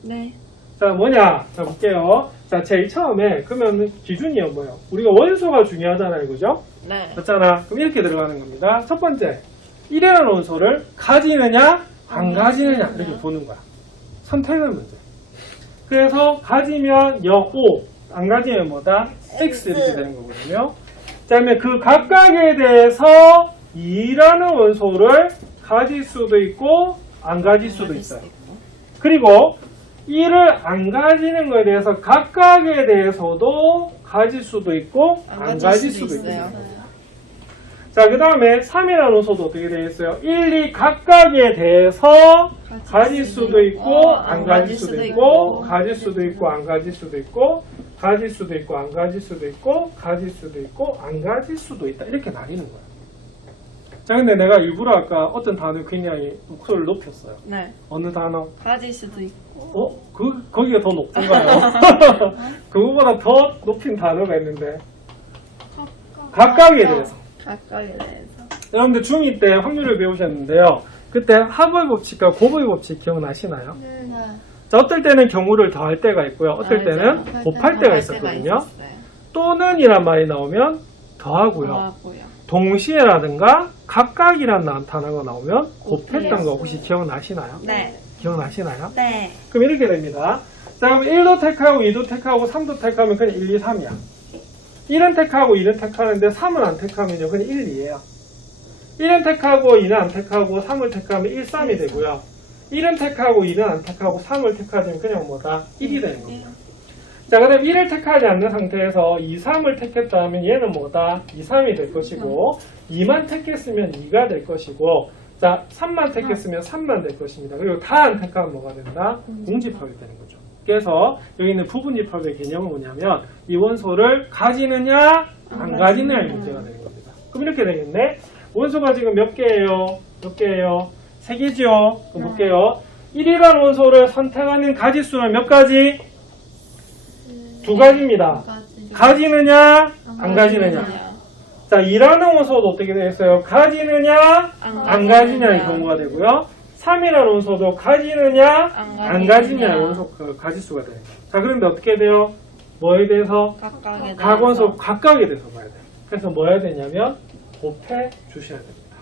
네. 자, 뭐냐? 자, 볼게요. 자, 제일 처음에, 그러면 기준이요, 뭐요? 우리가 원소가 중요하잖아요, 그죠? 네. 맞잖아. 그럼 이렇게 들어가는 겁니다. 첫 번째, 1이라는 원소를 가지느냐, 안 가지느냐, 이렇게 보는 거야. 선택의 문제. 그래서, 가지면 0, 5, 안 가지면 뭐다? X 이렇게 되는 거거든요. 자, 그러면 그 각각에 대해서 2라는 원소를 가질 수도 있고 안 가질 수도 있어요. 그리고 1을 안 가지는 것에 대해서 각각에 대해서도 가질 수도 있고 안 가질 수도 있어요. 자, 그 다음에 3이라는 원소도 어떻게 되겠어요? 1, 2 각각에 대해서 가질 수도 있고 안 가질 수도 있고 가질 수도 있고 안 가질 수도 있고 가질 수도 있고 안 가질 수도 있고 가질 수도 있고 안 가질 수도 있다. 이렇게 나뉘는 거예요. 자, 근데 내가 일부러 아까 어떤 단어 굉장히 목소리를 높였어요. 네. 어느 단어? 가질 수도 있고. 거기가 더 높은가요? 그거보다 더 높인 단어가 있는데. 각각에 대해서. 각각에 대해서. 여러분들 중2 때 확률을 배우셨는데요. 그때 합의 법칙과 곱의 법칙 기억나시나요? 네. 자, 어떨 때는 경우를 더할 때가 있고요. 어떨 때는 곱할 때가 있었거든요. 또는 이란 말이 나오면 더하고요. 더하고요. 동시에라든가 각각이란 단어가 나오면 곱했던 거 혹시 기억나시나요? 네. 기억나시나요? 네. 그럼 이렇게 됩니다. 자, 그럼 1도 택하고 2도 택하고 3도 택하면 그냥 1, 2, 3이야. 1은 택하고 2는 택하는데 3은 안 택하면요. 그냥 1, 2예요. 1은 택하고 2는 안 택하고 3을 택하면 1, 3이 되고요. 1은 택하고 2는 안 택하고 3을 택하면 그냥 뭐다? 1이 되는 겁니다. 자, 그럼 1을 택하지 않는 상태에서 2, 3을 택했다 하면 얘는 뭐다? 2, 3이 될 것이고 2만 택했으면 2가 될 것이고 자, 3만 택했으면 3만 될 것입니다. 그리고 다 안 택하면 뭐가 된다? 공집합이 되는 거죠. 그래서 여기 있는 부분집합의 개념은 뭐냐면 이 원소를 가지느냐 안 가지느냐의 문제가 되는 겁니다. 그럼 이렇게 되겠네. 원소가 지금 몇 개예요? 몇 개예요? 3개죠? 그럼 볼게요. 1이라는 원소를 선택하는 가지수는 몇 가지? 2가지입니다. 가지느냐 안 가지느냐. 자, 2라는 원소도 어떻게 되겠어요? 가지느냐 안 가지냐의 경우가 되고요. 3이라는 원소도 가지느냐 안 가지냐의 원소 가지수가 돼요. 자, 그런데 어떻게 돼요? 뭐에 대해서? 각 원소 각각에 대해서 봐야 돼요. 그래서 뭐 해야 되냐면 곱해 주셔야 됩니다.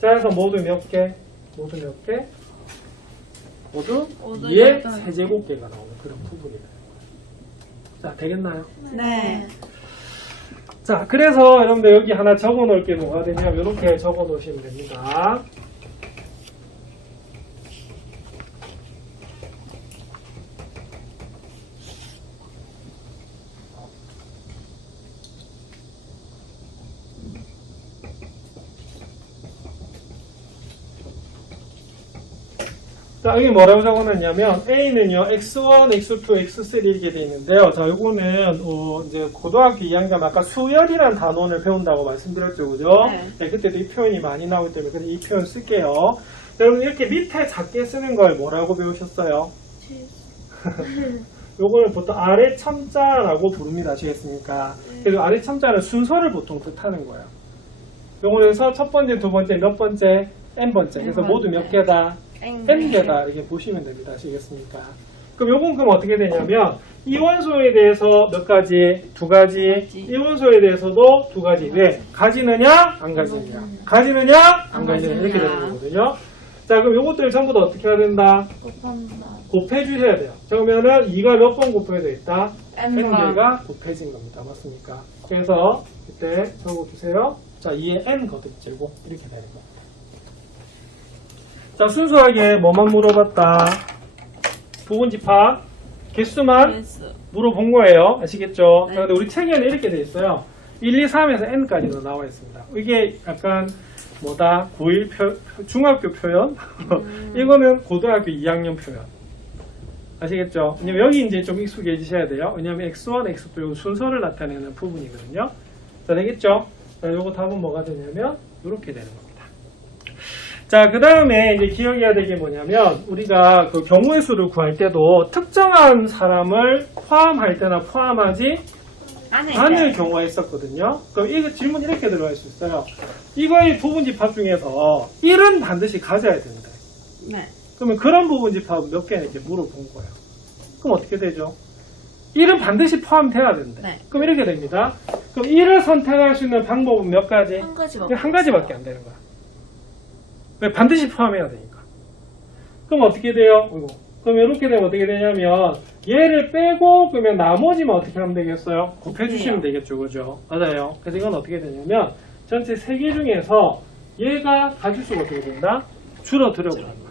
자, 그래서 모두 몇 개? 모두 몇 개? 모두 2의 세제곱계가 나오는 그런 부분이 돼요. 자, 되겠나요? 네. 자, 그래서 여러분들 여기 하나 적어 놓을 게 뭐가 되냐면 이렇게 적어 놓으시면 됩니다. 자, 여기 뭐라고 적어놨냐면 A는요 x1, x2, x3 이렇게 돼 있는데요. 자, 요거는 이제 고등학교 2학년 아까 수열이라는 단원을 배운다고 말씀드렸죠, 그죠? 네, 그때도 이 표현이 많이 나오기 때문에 그냥 이 표현 쓸게요. 여러분 이렇게 밑에 작게 쓰는 걸 뭐라고 배우셨어요? 요거는 보통 아래 첨자라고 부릅니다. 아시겠습니까? 그리고 아래 첨자는 순서를 보통 뜻하는 거예요. 요거에서 첫 번째, 두 번째, 몇 번째, n번째. 그래서 모두 몇 개다? n개다 이렇게 보시면 됩니다. 아시겠습니까? 그럼 요건 그럼 어떻게 되냐면 이 원소에 대해서 몇 가지? 2가지. 이 원소에 대해서도 2가지. 왜? 가지느냐? 안 가지느냐? 가지느냐? 안 가지느냐? 이렇게 되는 거거든요. 자, 그럼 요것들 전부 다 어떻게 해야 된다? 곱해 주셔야 돼요. 자, 그러면은 2가 몇 번 곱해져 있다? n개가 곱해진 겁니다. 맞습니까? 그래서 이때 적어주세요. 자, 2의 n 거듭제곱 이렇게 되는 겁니다. 자, 순수하게 뭐만 물어봤다? 부분집합 개수만 물어본 거예요. 아시겠죠? 그런데 우리 책에는 이렇게 돼 있어요. 1, 2, 3에서 n까지도 나와 있습니다. 이게 약간 뭐다? 중학교 표현? 이거는 고등학교 2학년 표현. 아시겠죠? 왜냐면 여기 이제 좀 익숙해지셔야 돼요. 왜냐면 x1, x2 순서를 나타내는 부분이거든요. 자, 되겠죠? 자, 요거 답은 뭐가 되냐면 이렇게 되는 겁니다. 자, 그 다음에 이제 기억해야 될 게 뭐냐면, 우리가 그 경우의 수를 구할 때도 특정한 사람을 포함할 때나 포함하지 않을 경우가 있었거든요. 그럼 이 질문 이렇게 들어갈 수 있어요. 이거의 부분집합 중에서 1은 반드시 가져야 된다. 네. 그러면 그런 부분집합 몇 개나 이렇게 물어본 거예요. 그럼 어떻게 되죠? 1은 반드시 포함돼야 된다. 네. 그럼 이렇게 됩니다. 그럼 1을 선택할 수 있는 방법은 몇 가지? 한 가지밖에 안 되는 거야. 왜? 반드시 포함해야 되니까. 그럼 어떻게 돼요? 그럼 이렇게 되면 어떻게 되냐면 얘를 빼고 그러면 나머지만 어떻게 하면 되겠어요? 곱해주시면 되겠죠, 그죠? 맞아요. 그래서 이건 어떻게 되냐면 전체 3개 중에서 얘가 가지수가 어떻게 된다? 줄어들어 버린다.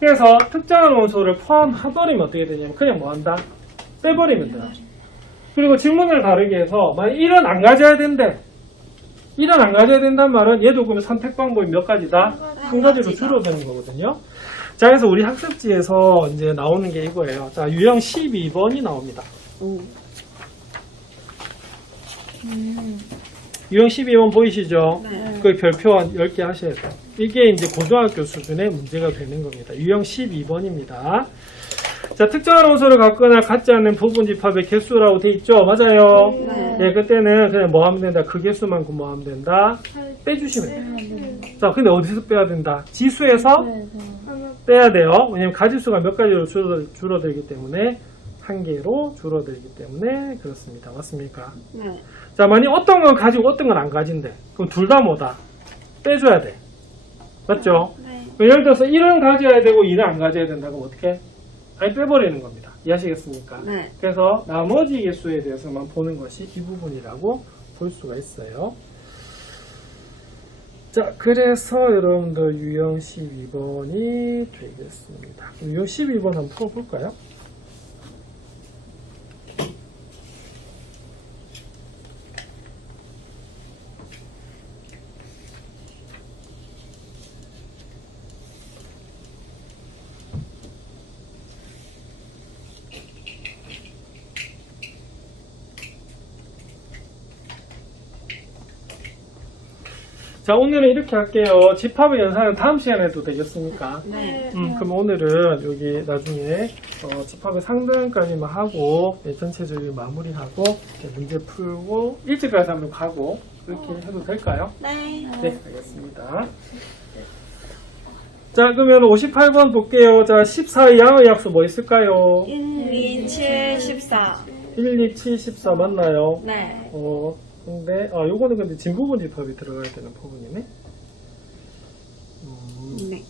그래서 특정한 원소를 포함하버리면 어떻게 되냐면 그냥 뭐 한다? 빼버리면 돼요. 그리고 질문을 다르게 해서 만약 1은 안 가져야 된대. 1은 안 가져야 된다는 말은 얘도 그러면 선택 방법이 몇 가지다? 한 가지로 줄어드는 거거든요. 자, 그래서 우리 학습지에서 이제 나오는 게 이거예요. 자, 유형 12번이 나옵니다. 유형 12번 보이시죠? 네. 그 별표 한 10개 하셔야 돼요. 이게 이제 고등학교 수준의 문제가 되는 겁니다. 유형 12번입니다. 자, 특정한 원소를 갖거나 갖지 않는 부분집합의 개수라고 돼 있죠? 맞아요. 네. 그때는 그냥 뭐 하면 된다? 그 개수만큼 뭐 하면 된다? 빼주시면 돼요. 자, 근데 어디서 빼야 된다? 지수에서 빼야 돼요. 왜냐면 가지수가 몇 가지로 줄어들기 때문에 한 개로 줄어들기 때문에 그렇습니다. 맞습니까? 네. 자, 만약 어떤 건 가지고 어떤 건 안 가진대. 그럼 둘 다 뭐다? 빼줘야 돼. 맞죠? 네. 예를 들어서 1은 가져야 되고 2는 안 가져야 된다고 어떻게? 아예 빼버리는 겁니다. 이해하시겠습니까? 네. 그래서 나머지 개수에 대해서만 보는 것이 이 부분이라고 볼 수가 있어요. 자, 그래서 여러분들 유형 12번이 되겠습니다. 유형 12번 한번 풀어볼까요? 자, 오늘은 이렇게 할게요. 집합의 연산은 다음 시간에 해도 되겠습니까? 네. 그럼 오늘은 여기 나중에 집합의 상등까지만 하고 전체적인 마무리하고 문제 풀고 일찍까지 한번 가고 그렇게 해도 될까요? 네. 네, 알겠습니다. 자, 그러면 58번 볼게요. 자, 14의 양의 약수 뭐 있을까요? 1, 2, 7, 14. 1, 2, 7, 14 맞나요? 네. 근데 요거는 근데 진부분 집합이 들어가야 되는 부분이네. 네.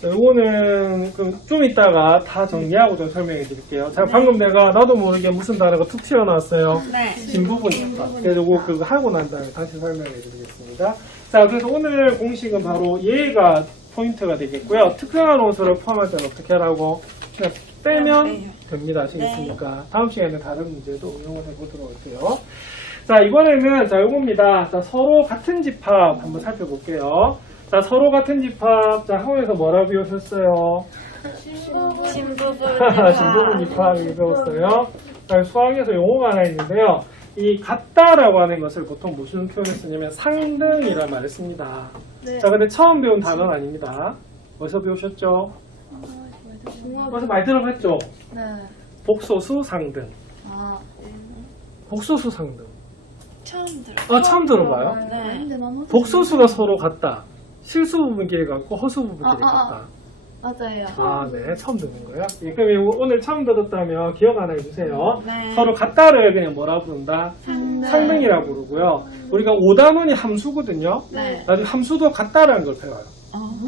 자, 요거는 그럼 좀 이따가 다 정리하고 좀 설명해 드릴게요. 자, 방금 내가 나도 모르게 무슨 단어가 툭 튀어나왔어요. 네. 진부분 집합. 그래서 요거 그거 하고 난 다음에 다시 설명해 드리겠습니다. 자, 그래서 오늘 공식은 바로 얘가 포인트가 되겠고요. 특정한 원소를 포함할 때는 어떻게 하라고? 그냥 빼면 됩니다. 아시겠습니까? 다음 시간에 다른 문제도 응용을 해보도록 할게요. 자, 이번에는 자, 요겁니다. 자, 서로 같은 집합 한번 살펴볼게요. 자, 서로 같은 집합. 자, 학원에서 뭐라 배우셨어요? 진부분 진부분 집합을 배웠어요. 자, 수학에서 용어가 하나 있는데요. 이 같다라고 하는 것을 보통 무슨 표현을 쓰냐면 상등이라는 말을 씁니다. 네. 자, 근데 처음 배운 단어는 아닙니다. 어디서 배우셨죠? 어디서 많이 들어봤죠? 네. 복소수 상등. 아, 복소수 상등. 처음 들어. 처음 들어봐요? 네. 복소수가 서로 같다. 실수 부분끼리 같고 허수 부분끼리 같다. 맞아요. 네. 처음 듣는 거예요. 예, 그럼 이거 오늘 처음 들었다면 기억 하나 해주세요. 네. 서로 같다를 그냥 뭐라 부른다? 상등이라고 부르고요. 우리가 5단원이 함수거든요. 네. 나중에 함수도 같다라는 걸 배워요.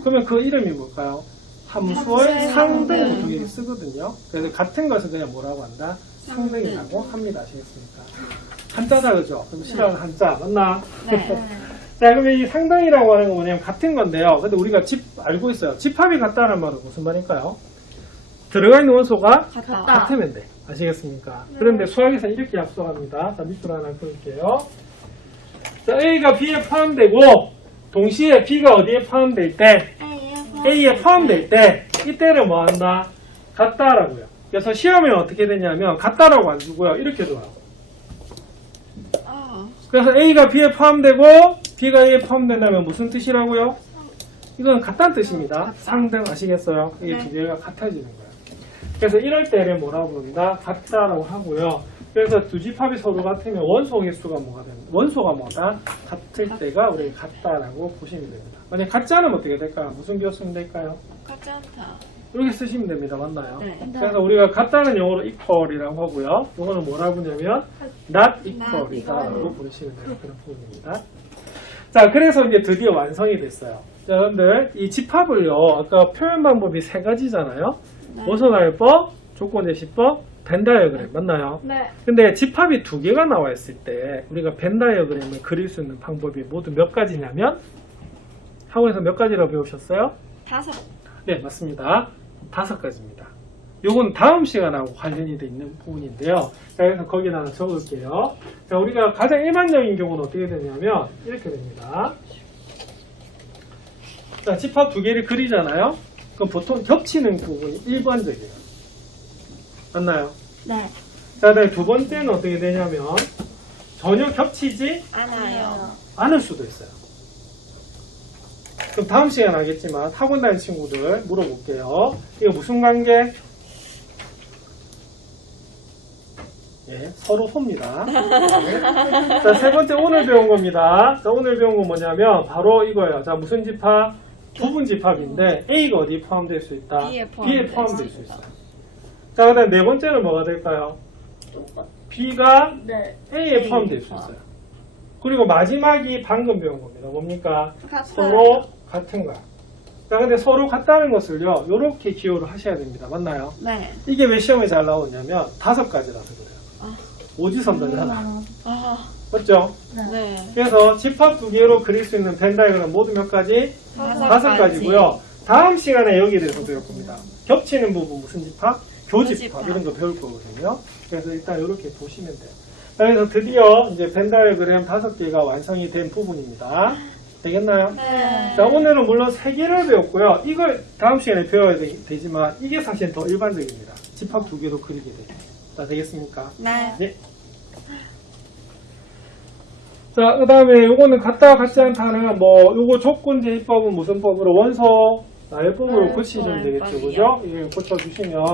그러면 그 이름이 뭘까요? 함수의 상등 보통 이렇게 쓰거든요. 그래서 같은 것을 그냥 뭐라고 한다? 상등이라고 합니다. 아시겠습니까? 한자다 그죠? 그럼 싫어하는 한자 맞나? 네. 자, 그러면 이 상등이라고 하는 건 뭐냐면 같은 건데요. 근데 우리가 알고 있어요. 집합이 같다는 말은 무슨 말일까요? 들어가 있는 원소가 같다. 같으면 돼. 아시겠습니까? 그런데 수학에서는 이렇게 약속합니다. 자, 밑으로 하나 그릴게요. 자, A가 B에 포함되고 동시에 B가 어디에 포함될 때? A에 포함될 때 이때를 뭐 한다? 같다라고요. 그래서 시험에 어떻게 되냐면 같다라고 안 주고요. 이렇게 줘요. 그래서 A가 B에 포함되고 B가 A에 포함된다면 무슨 뜻이라고요? 이건 같다는 뜻입니다. 상등 아시겠어요? 이게 두 개가 같아지는 거예요. 그래서 이럴 때를 뭐라고 부른다? 같다라고 하고요. 그래서 두 집합이 서로 같으면 원소 개수가 뭐가 됩니다. 원소가 뭐다? 같을 때가 우리가 같다라고 보시면 됩니다. 만약 같지 않으면 어떻게 될까요? 무슨 기호 쓰면 될까요? 같지 않다. 이렇게 쓰시면 됩니다. 맞나요? 네. 그래서 우리가 같다는 영어로 equal이라고 하고요. 이거는 뭐라고 부르냐면 not equal이다라고 부르시면 되는 그런 부분입니다. 자, 그래서 이제 드디어 완성이 됐어요. 자, 여러분들 이 집합을요. 아까 표현 방법이 세 가지잖아요. 모선화요법, 조건제시법, 벤 다이어그램 맞나요? 네. 근데 집합이 두 개가 나와 있을 때 우리가 벤 다이어그램을 그릴 수 있는 방법이 모두 몇 가지냐면 학원에서 몇 가지라고 배우셨어요? 5. 네, 맞습니다. 5가지입니다. 요건 다음 시간하고 관련이 돼 있는 부분인데요. 자, 그래서 거기다 하나 적을게요. 자, 우리가 가장 일반적인 경우는 어떻게 되냐면 이렇게 됩니다. 자, 집합 두 개를 그리잖아요. 그럼 보통 겹치는 부분이 일반적이에요. 맞나요? 네. 자, 네, 두 번째는 어떻게 되냐면 전혀 겹치지 않아요. 않을 수도 있어요. 그럼 다음 시간에 하겠지만 학원 다니는 친구들 물어볼게요. 이거 무슨 관계? 예, 서로 소입니다. 네. 자, 세 번째 오늘 배운 겁니다. 자, 오늘 배운 건 뭐냐면 바로 이거예요. 자, 무슨 집합? 부분 집합인데 A가 어디에 포함될 수 있다? B에 B에 포함될 수 있어요. 자, 그 다음 네 번째는 뭐가 될까요? B가 네. A에 포함될 수 있어요. 그리고 마지막이 방금 배운 겁니다. 뭡니까? 같아요. 서로 같은 거야. 자, 근데 서로 같다는 것을요, 요렇게 기호를 하셔야 됩니다. 맞나요? 네. 이게 왜 시험에 잘 나오냐면 5가지라서 그래요. 아. 오지선다잖아. 아, 맞죠? 네. 그래서 집합 2개로 그릴 수 있는 벤 다이어그램 모두 몇 가지? 5가지고요. 다음 시간에 여기에 대해서 배울 겁니다. 겹치는 부분 무슨 집합? 교집합 교집합. 이런 거 배울 거거든요. 그래서 일단 이렇게 보시면 돼요. 그래서 드디어 이제 벤 다이어그램 5개가 완성이 된 부분입니다. 되겠나요? 네. 자, 오늘은 물론 3개를 배웠고요. 이걸 다음 시간에 배워야 되지만 이게 사실 더 일반적입니다. 집합 2개로 그리게 돼요. 자, 되겠습니까? 네. 네. 자, 그 다음에 요거는 같다 같지 않다는 요거 조건제입법은 무슨 법으로? 원소 나열법으로 네, 고치시면 되겠죠. 나열법이요. 그죠? 이걸 고쳐주시면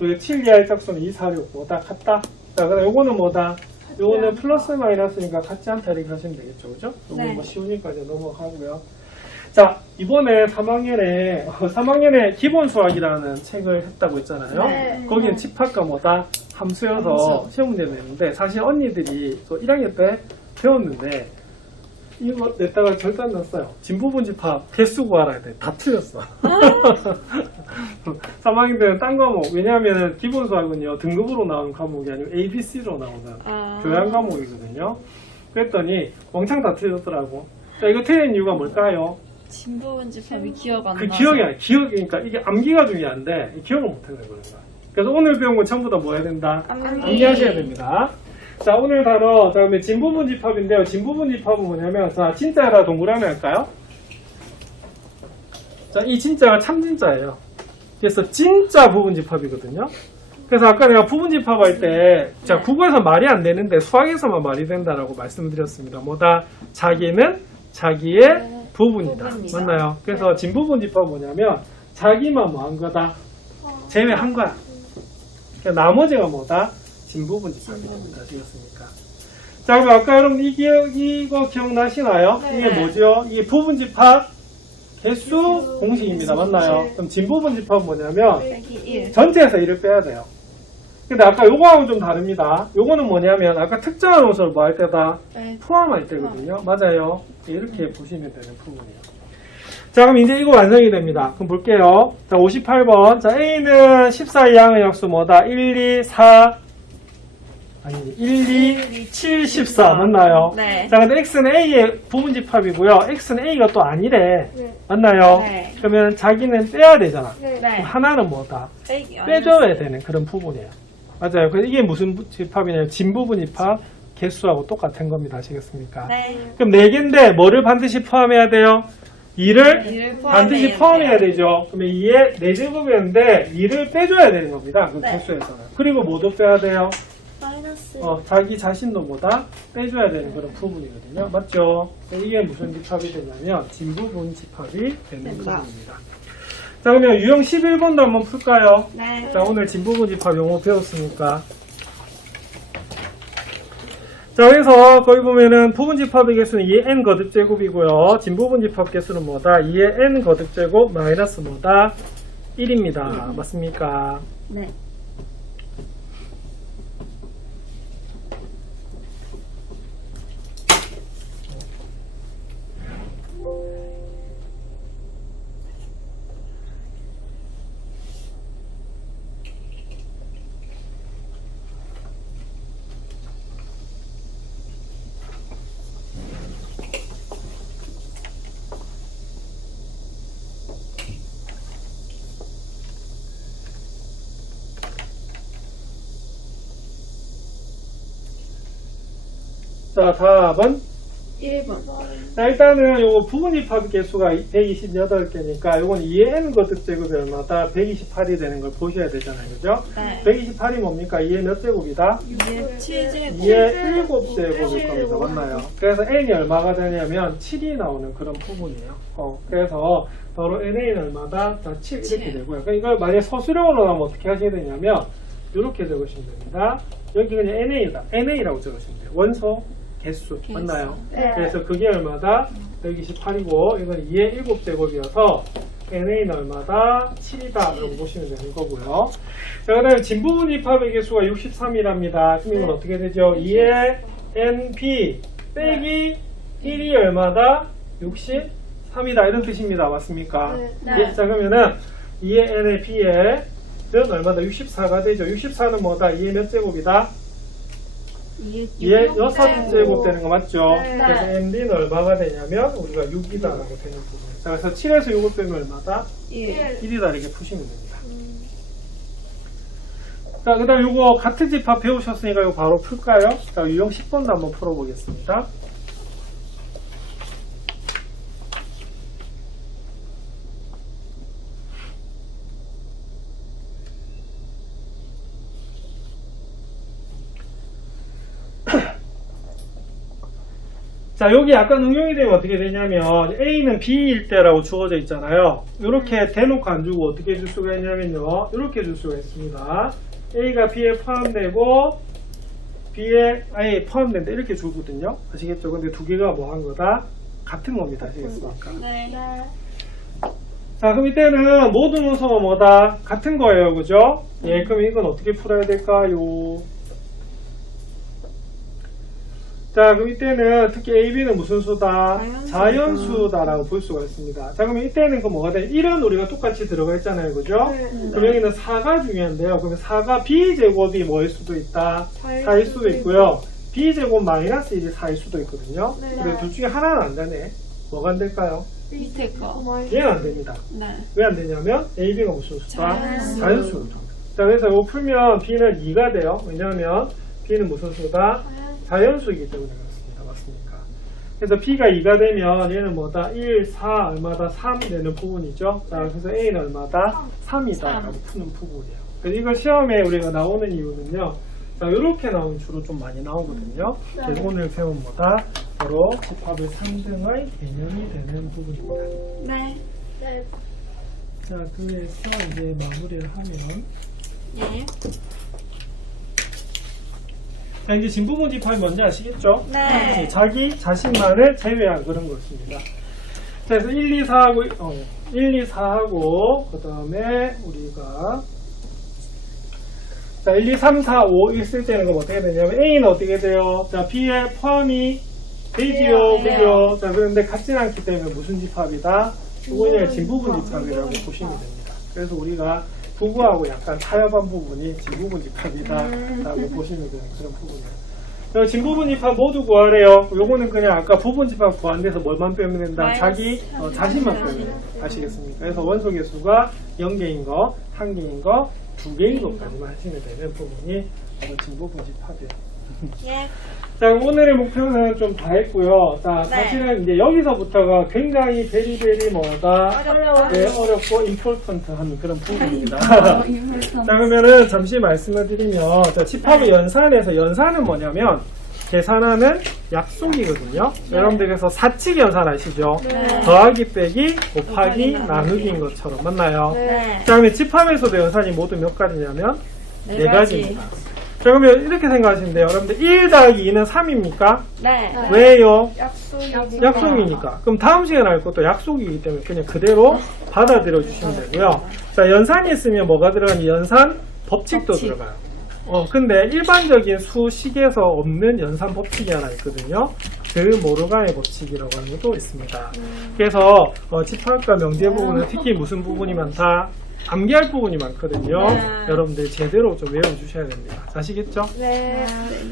여기 7, 2, R짝수는 2, 4, 6 뭐다? 같다. 자, 그다음 요거는 뭐다? 요거는 플러스 마이너스니까 같지 않다 이렇게 하시면 되겠죠. 그죠? 요거 네. 쉬우니까 이제 넘어가고요. 자, 이번에 3학년에 기본 수학이라는 책을 했다고 했잖아요. 네. 거기는 집합과 뭐다? 함수여서 함수. 시험 문제 냈는데 사실 언니들이 또 1학년 때 배웠는데 이거 냈다가 절대 안 났어요. 진부분 집합 개수 구하라 돼. 다 틀렸어. 3학년들은 딴 과목. 왜냐하면 기본 수학은요 등급으로 나오는 과목이 아니고 A, B, C로 나오는 교양 과목이거든요. 그랬더니 왕창 다 틀렸더라고. 자, 이거 틀린 이유가 뭘까요? 진부분 집합이 기억 안 그 나서. 기억이 아니라 그러니까 이게 암기가 중요한데 기억을 못하는 거예요. 그래서 오늘 배운 건 전부 다 뭐 해야 된다? 암기하셔야 됩니다. 자, 오늘 단어 다음에 진부분 집합인데요. 진부분 집합은 뭐냐면 자, 진짜라 동그라미 할까요? 자, 이 진짜가 참 진짜예요. 그래서 진짜 부분 집합이거든요. 그래서 아까 내가 부분 집합할 때 자, 국어에서 말이 안 되는데 수학에서만 말이 된다라고 말씀드렸습니다. 뭐다? 자기는 자기의 부분이다. 부분이다. 맞나요? 그래서 진부분 집합은 뭐냐면 자기만 뭐 한 거다? 제외한 거야. 그러니까 나머지가 뭐다? 진부분 집합이 됩니다. 아시겠습니까? 자, 그럼 아까 여러분 이거 기억나시나요? 네. 이게 뭐죠? 이게 부분 집합 개수 공식입니다. 맞나요? 그럼 진부분 집합은 뭐냐면 빼기 1. 전체에서 1을 빼야 돼요. 근데 아까 요거하고는 좀 다릅니다. 요거는 뭐냐면 아까 특정한 원소를 뭐 할 때다? 네. 포함할 때거든요. 맞아요. 이렇게 보시면 되는 부분이에요. 자, 그럼 이제 이거 완성이 됩니다. 그럼 볼게요. 자, 58번. 자, A는 14 이항의 약수 뭐다? 1, 2, 4. 아니, 1, 2, 7, 14. 맞나요? 네. 자, 근데 X는 A의 부분 집합이고요. X는 A가 또 아니래. 네. 맞나요? 네. 그러면 자기는 빼야 되잖아. 네. 네. 하나는 뭐다? 빼기. 빼줘야 되는 그런 부분이에요. 맞아요. 그래서 이게 무슨 집합이냐면 진부분 집합 개수하고 똑같은 겁니다. 아시겠습니까? 네. 그럼 4개인데 뭐를 반드시 포함해야 돼요? 2를 이를 반드시 포함해야 되죠. 그러면 2의 4제곱이었는데 2를 빼줘야 되는 겁니다. 그 네. 개수에서는. 그리고 뭐도 빼야 돼요? 마이너스. 자기 자신도 뭐다? 빼줘야 되는 그런 부분이거든요. 맞죠? 이게 무슨 집합이 되냐면 진부분 집합이 되는 된다. 부분입니다. 자, 그러면 유형 11번도 한번 풀까요? 네. 자, 오늘 진부분 집합 용어 배웠으니까. 자, 그래서 거기 보면은 부분 집합의 개수는 2의 n 거듭 제곱이고요. 진부분 집합 개수는 뭐다? 2의 n 거듭 제곱 마이너스 뭐다? 1입니다. 맞습니까? 네. 자, 답은? 1번. 자, 일단은 요거 부분 집합 개수가 128개니까 요건 2의 n 거듭 제곱이 얼마다? 128이 되는 걸 보셔야 되잖아요. 그죠? 네. 128이 뭡니까? 2의 몇 제곱이다? 2의 7제곱. 2의 7제곱일 겁니다. 맞나요? 그래서 n이 얼마가 되냐면 7이 나오는 그런 부분이에요. 그래서 바로 n은 얼마다? 자, 7 이렇게 되고요. 그러니까 이걸 만약에 서술형으로 나오면 어떻게 하셔야 되냐면 이렇게 적으시면 됩니다. 여기 그냥 NA라고 적으시면 돼요. 원소 개수. 맞나요? 네. 그래서 그게 얼마다? 128이고 이건 2의 7제곱이어서 NA는 얼마다? 7이다 라고 보시면 되는 거고요. 자, 그 다음에 진부분 집합의 개수가 63이랍니다. 그럼 이건 어떻게 되죠? 2의 NP 빼기 1이 얼마다? 63이다 이런 뜻입니다. 맞습니까? 네. 예, 자 그러면은 2의 N의 P의 는 얼마다? 64가 되죠. 64는 뭐다? 2의 몇 제곱이다? 2의 6제곱 되는 거 맞죠? 네. 그래서 ND는 얼마가 되냐면 우리가 6이다 라고 되는 부분. 자 그래서 7에서 6을 빼면 얼마다? 1이다 이렇게 푸시면 됩니다. 자, 그 다음 요거 같은 집합 배우셨으니까 이거 바로 풀까요? 자, 유형 10번도 한번 풀어보겠습니다. 자, 여기 약간 응용이 되면 어떻게 되냐면 A는 B일 때라고 주어져 있잖아요. 이렇게 대놓고 안 주고 어떻게 줄 수가 있냐면요. 이렇게 줄 수가 있습니다. A가 B에 포함되고 B에 A에 포함된다 이렇게 주거든요. 아시겠죠? 근데 두 개가 뭐 한 거다? 같은 겁니다. 아시겠습니까? 네. 자, 그럼 이때는 모든 운수가 뭐다? 같은 거예요. 그죠? 예, 그럼 이건 어떻게 풀어야 될까요? 자, 그럼 이때는 특히 AB는 무슨 수다? 자연수다라고 볼 수가 있습니다. 자, 그러면 이때는 그 뭐가 돼? 1은 우리가 똑같이 들어가 있잖아요. 그죠? 그럼 여기는 4가 중요한데요. 그러면 4가 B제곱이 뭐일 수도 있다? 4일 수도 있고요. B제곱 마이너스 1이 4일 수도 있거든요. 근데 둘 중에 하나는 안 되네. 뭐가 안 될까요? 밑에 거. 얘는 안 됩니다. 네. 왜 안 되냐면 AB가 무슨 수다? 자연수. 자연수죠. 자, 그래서 이거 풀면 B는 2가 돼요. 왜냐하면 B는 무슨 수다? 자연수이기 때문에 그렇습니다. 맞습니까? 그래서 B가 2가 되면 얘는 뭐다? 1, 4 얼마다? 3 되는 부분이죠. 자, 그래서 A는 얼마다? 3이다 라고 푸는 부분이에요. 그래서 이걸 시험에 우리가 나오는 이유는요. 자, 이렇게 나오는 주로 좀 많이 나오거든요. 그래서 오늘 배운 뭐다? 바로 집합의 3등의 개념이 되는 부분입니다. 네. 자, 그래서 이제 마무리를 하면 예. 자, 이제 진부분 집합이 뭔지 아시겠죠? 네. 자기 자신만을 제외한 그런 것입니다. 자, 그래서 1, 2, 4하고 1, 2, 4하고 그 다음에 우리가 자, 1, 2, 3, 4, 5 있을 때는 그럼 어떻게 되냐면 A는 어떻게 돼요? 자, B에 포함이 되지요. 그죠? 자, 그런데 같진 않기 때문에 무슨 집합이다? 이거는 진부분 집합이라고 보시면 됩니다. 그래서 우리가 부부하고 약간 타협한 부분이 진부분 집합이다라고 보시면 되는 그런 부분이에요. 진부분 집합 모두 구하래요. 요거는 그냥 아까 부분 집합 구한 데서 뭘만 빼면 된다? 자기 자신만 빼면 된다. 아시겠습니까? 그래서 원소 개수가 0개인 거, 1개인 거, 2개인 것까지만 하시면 되는 부분이 바로 진부분 집합이에요. 예. 자, 오늘의 목표는 좀 다 했고요. 자, 사실은 이제 여기서부터가 굉장히 베리베리 뭐다? 네, 어렵고 임포턴트한 그런 부분입니다. 자, 그러면은 잠시 말씀을 드리면, 자, 집합의 연산에서 연산은 뭐냐면, 계산하는 약속이거든요. 여러분들 그래서 사칙 연산 아시죠? 더하기 빼기 곱하기 나누기인 것처럼 맞나요? 네. 자, 그러면 집합에서도 연산이 모두 몇 가지냐면 네 4가지입니다. 자, 그러면 이렇게 생각하시면 돼요. 여러분들 1 더하기 2는 3입니까? 네. 왜요? 약속이 약속이니까. 그럼 다음 시간에 할 것도 약속이기 때문에 그냥 그대로 받아들여 주시면 되고요. 자, 연산이 있으면 뭐가 들어가니? 연산 법칙도 법칙. 들어가요. 근데 일반적인 수식에서 없는 연산 법칙이 하나 있거든요. 그 모르간의 법칙이라고 하는 것도 있습니다. 그래서 집합과 명제 부분은 특히 무슨 부분이 많다? 암기할 부분이 많거든요. 네. 여러분들 제대로 좀 외워주셔야 됩니다. 아시겠죠? 네.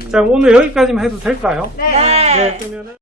자, 오늘 여기까지만 해도 될까요? 네. 그러면은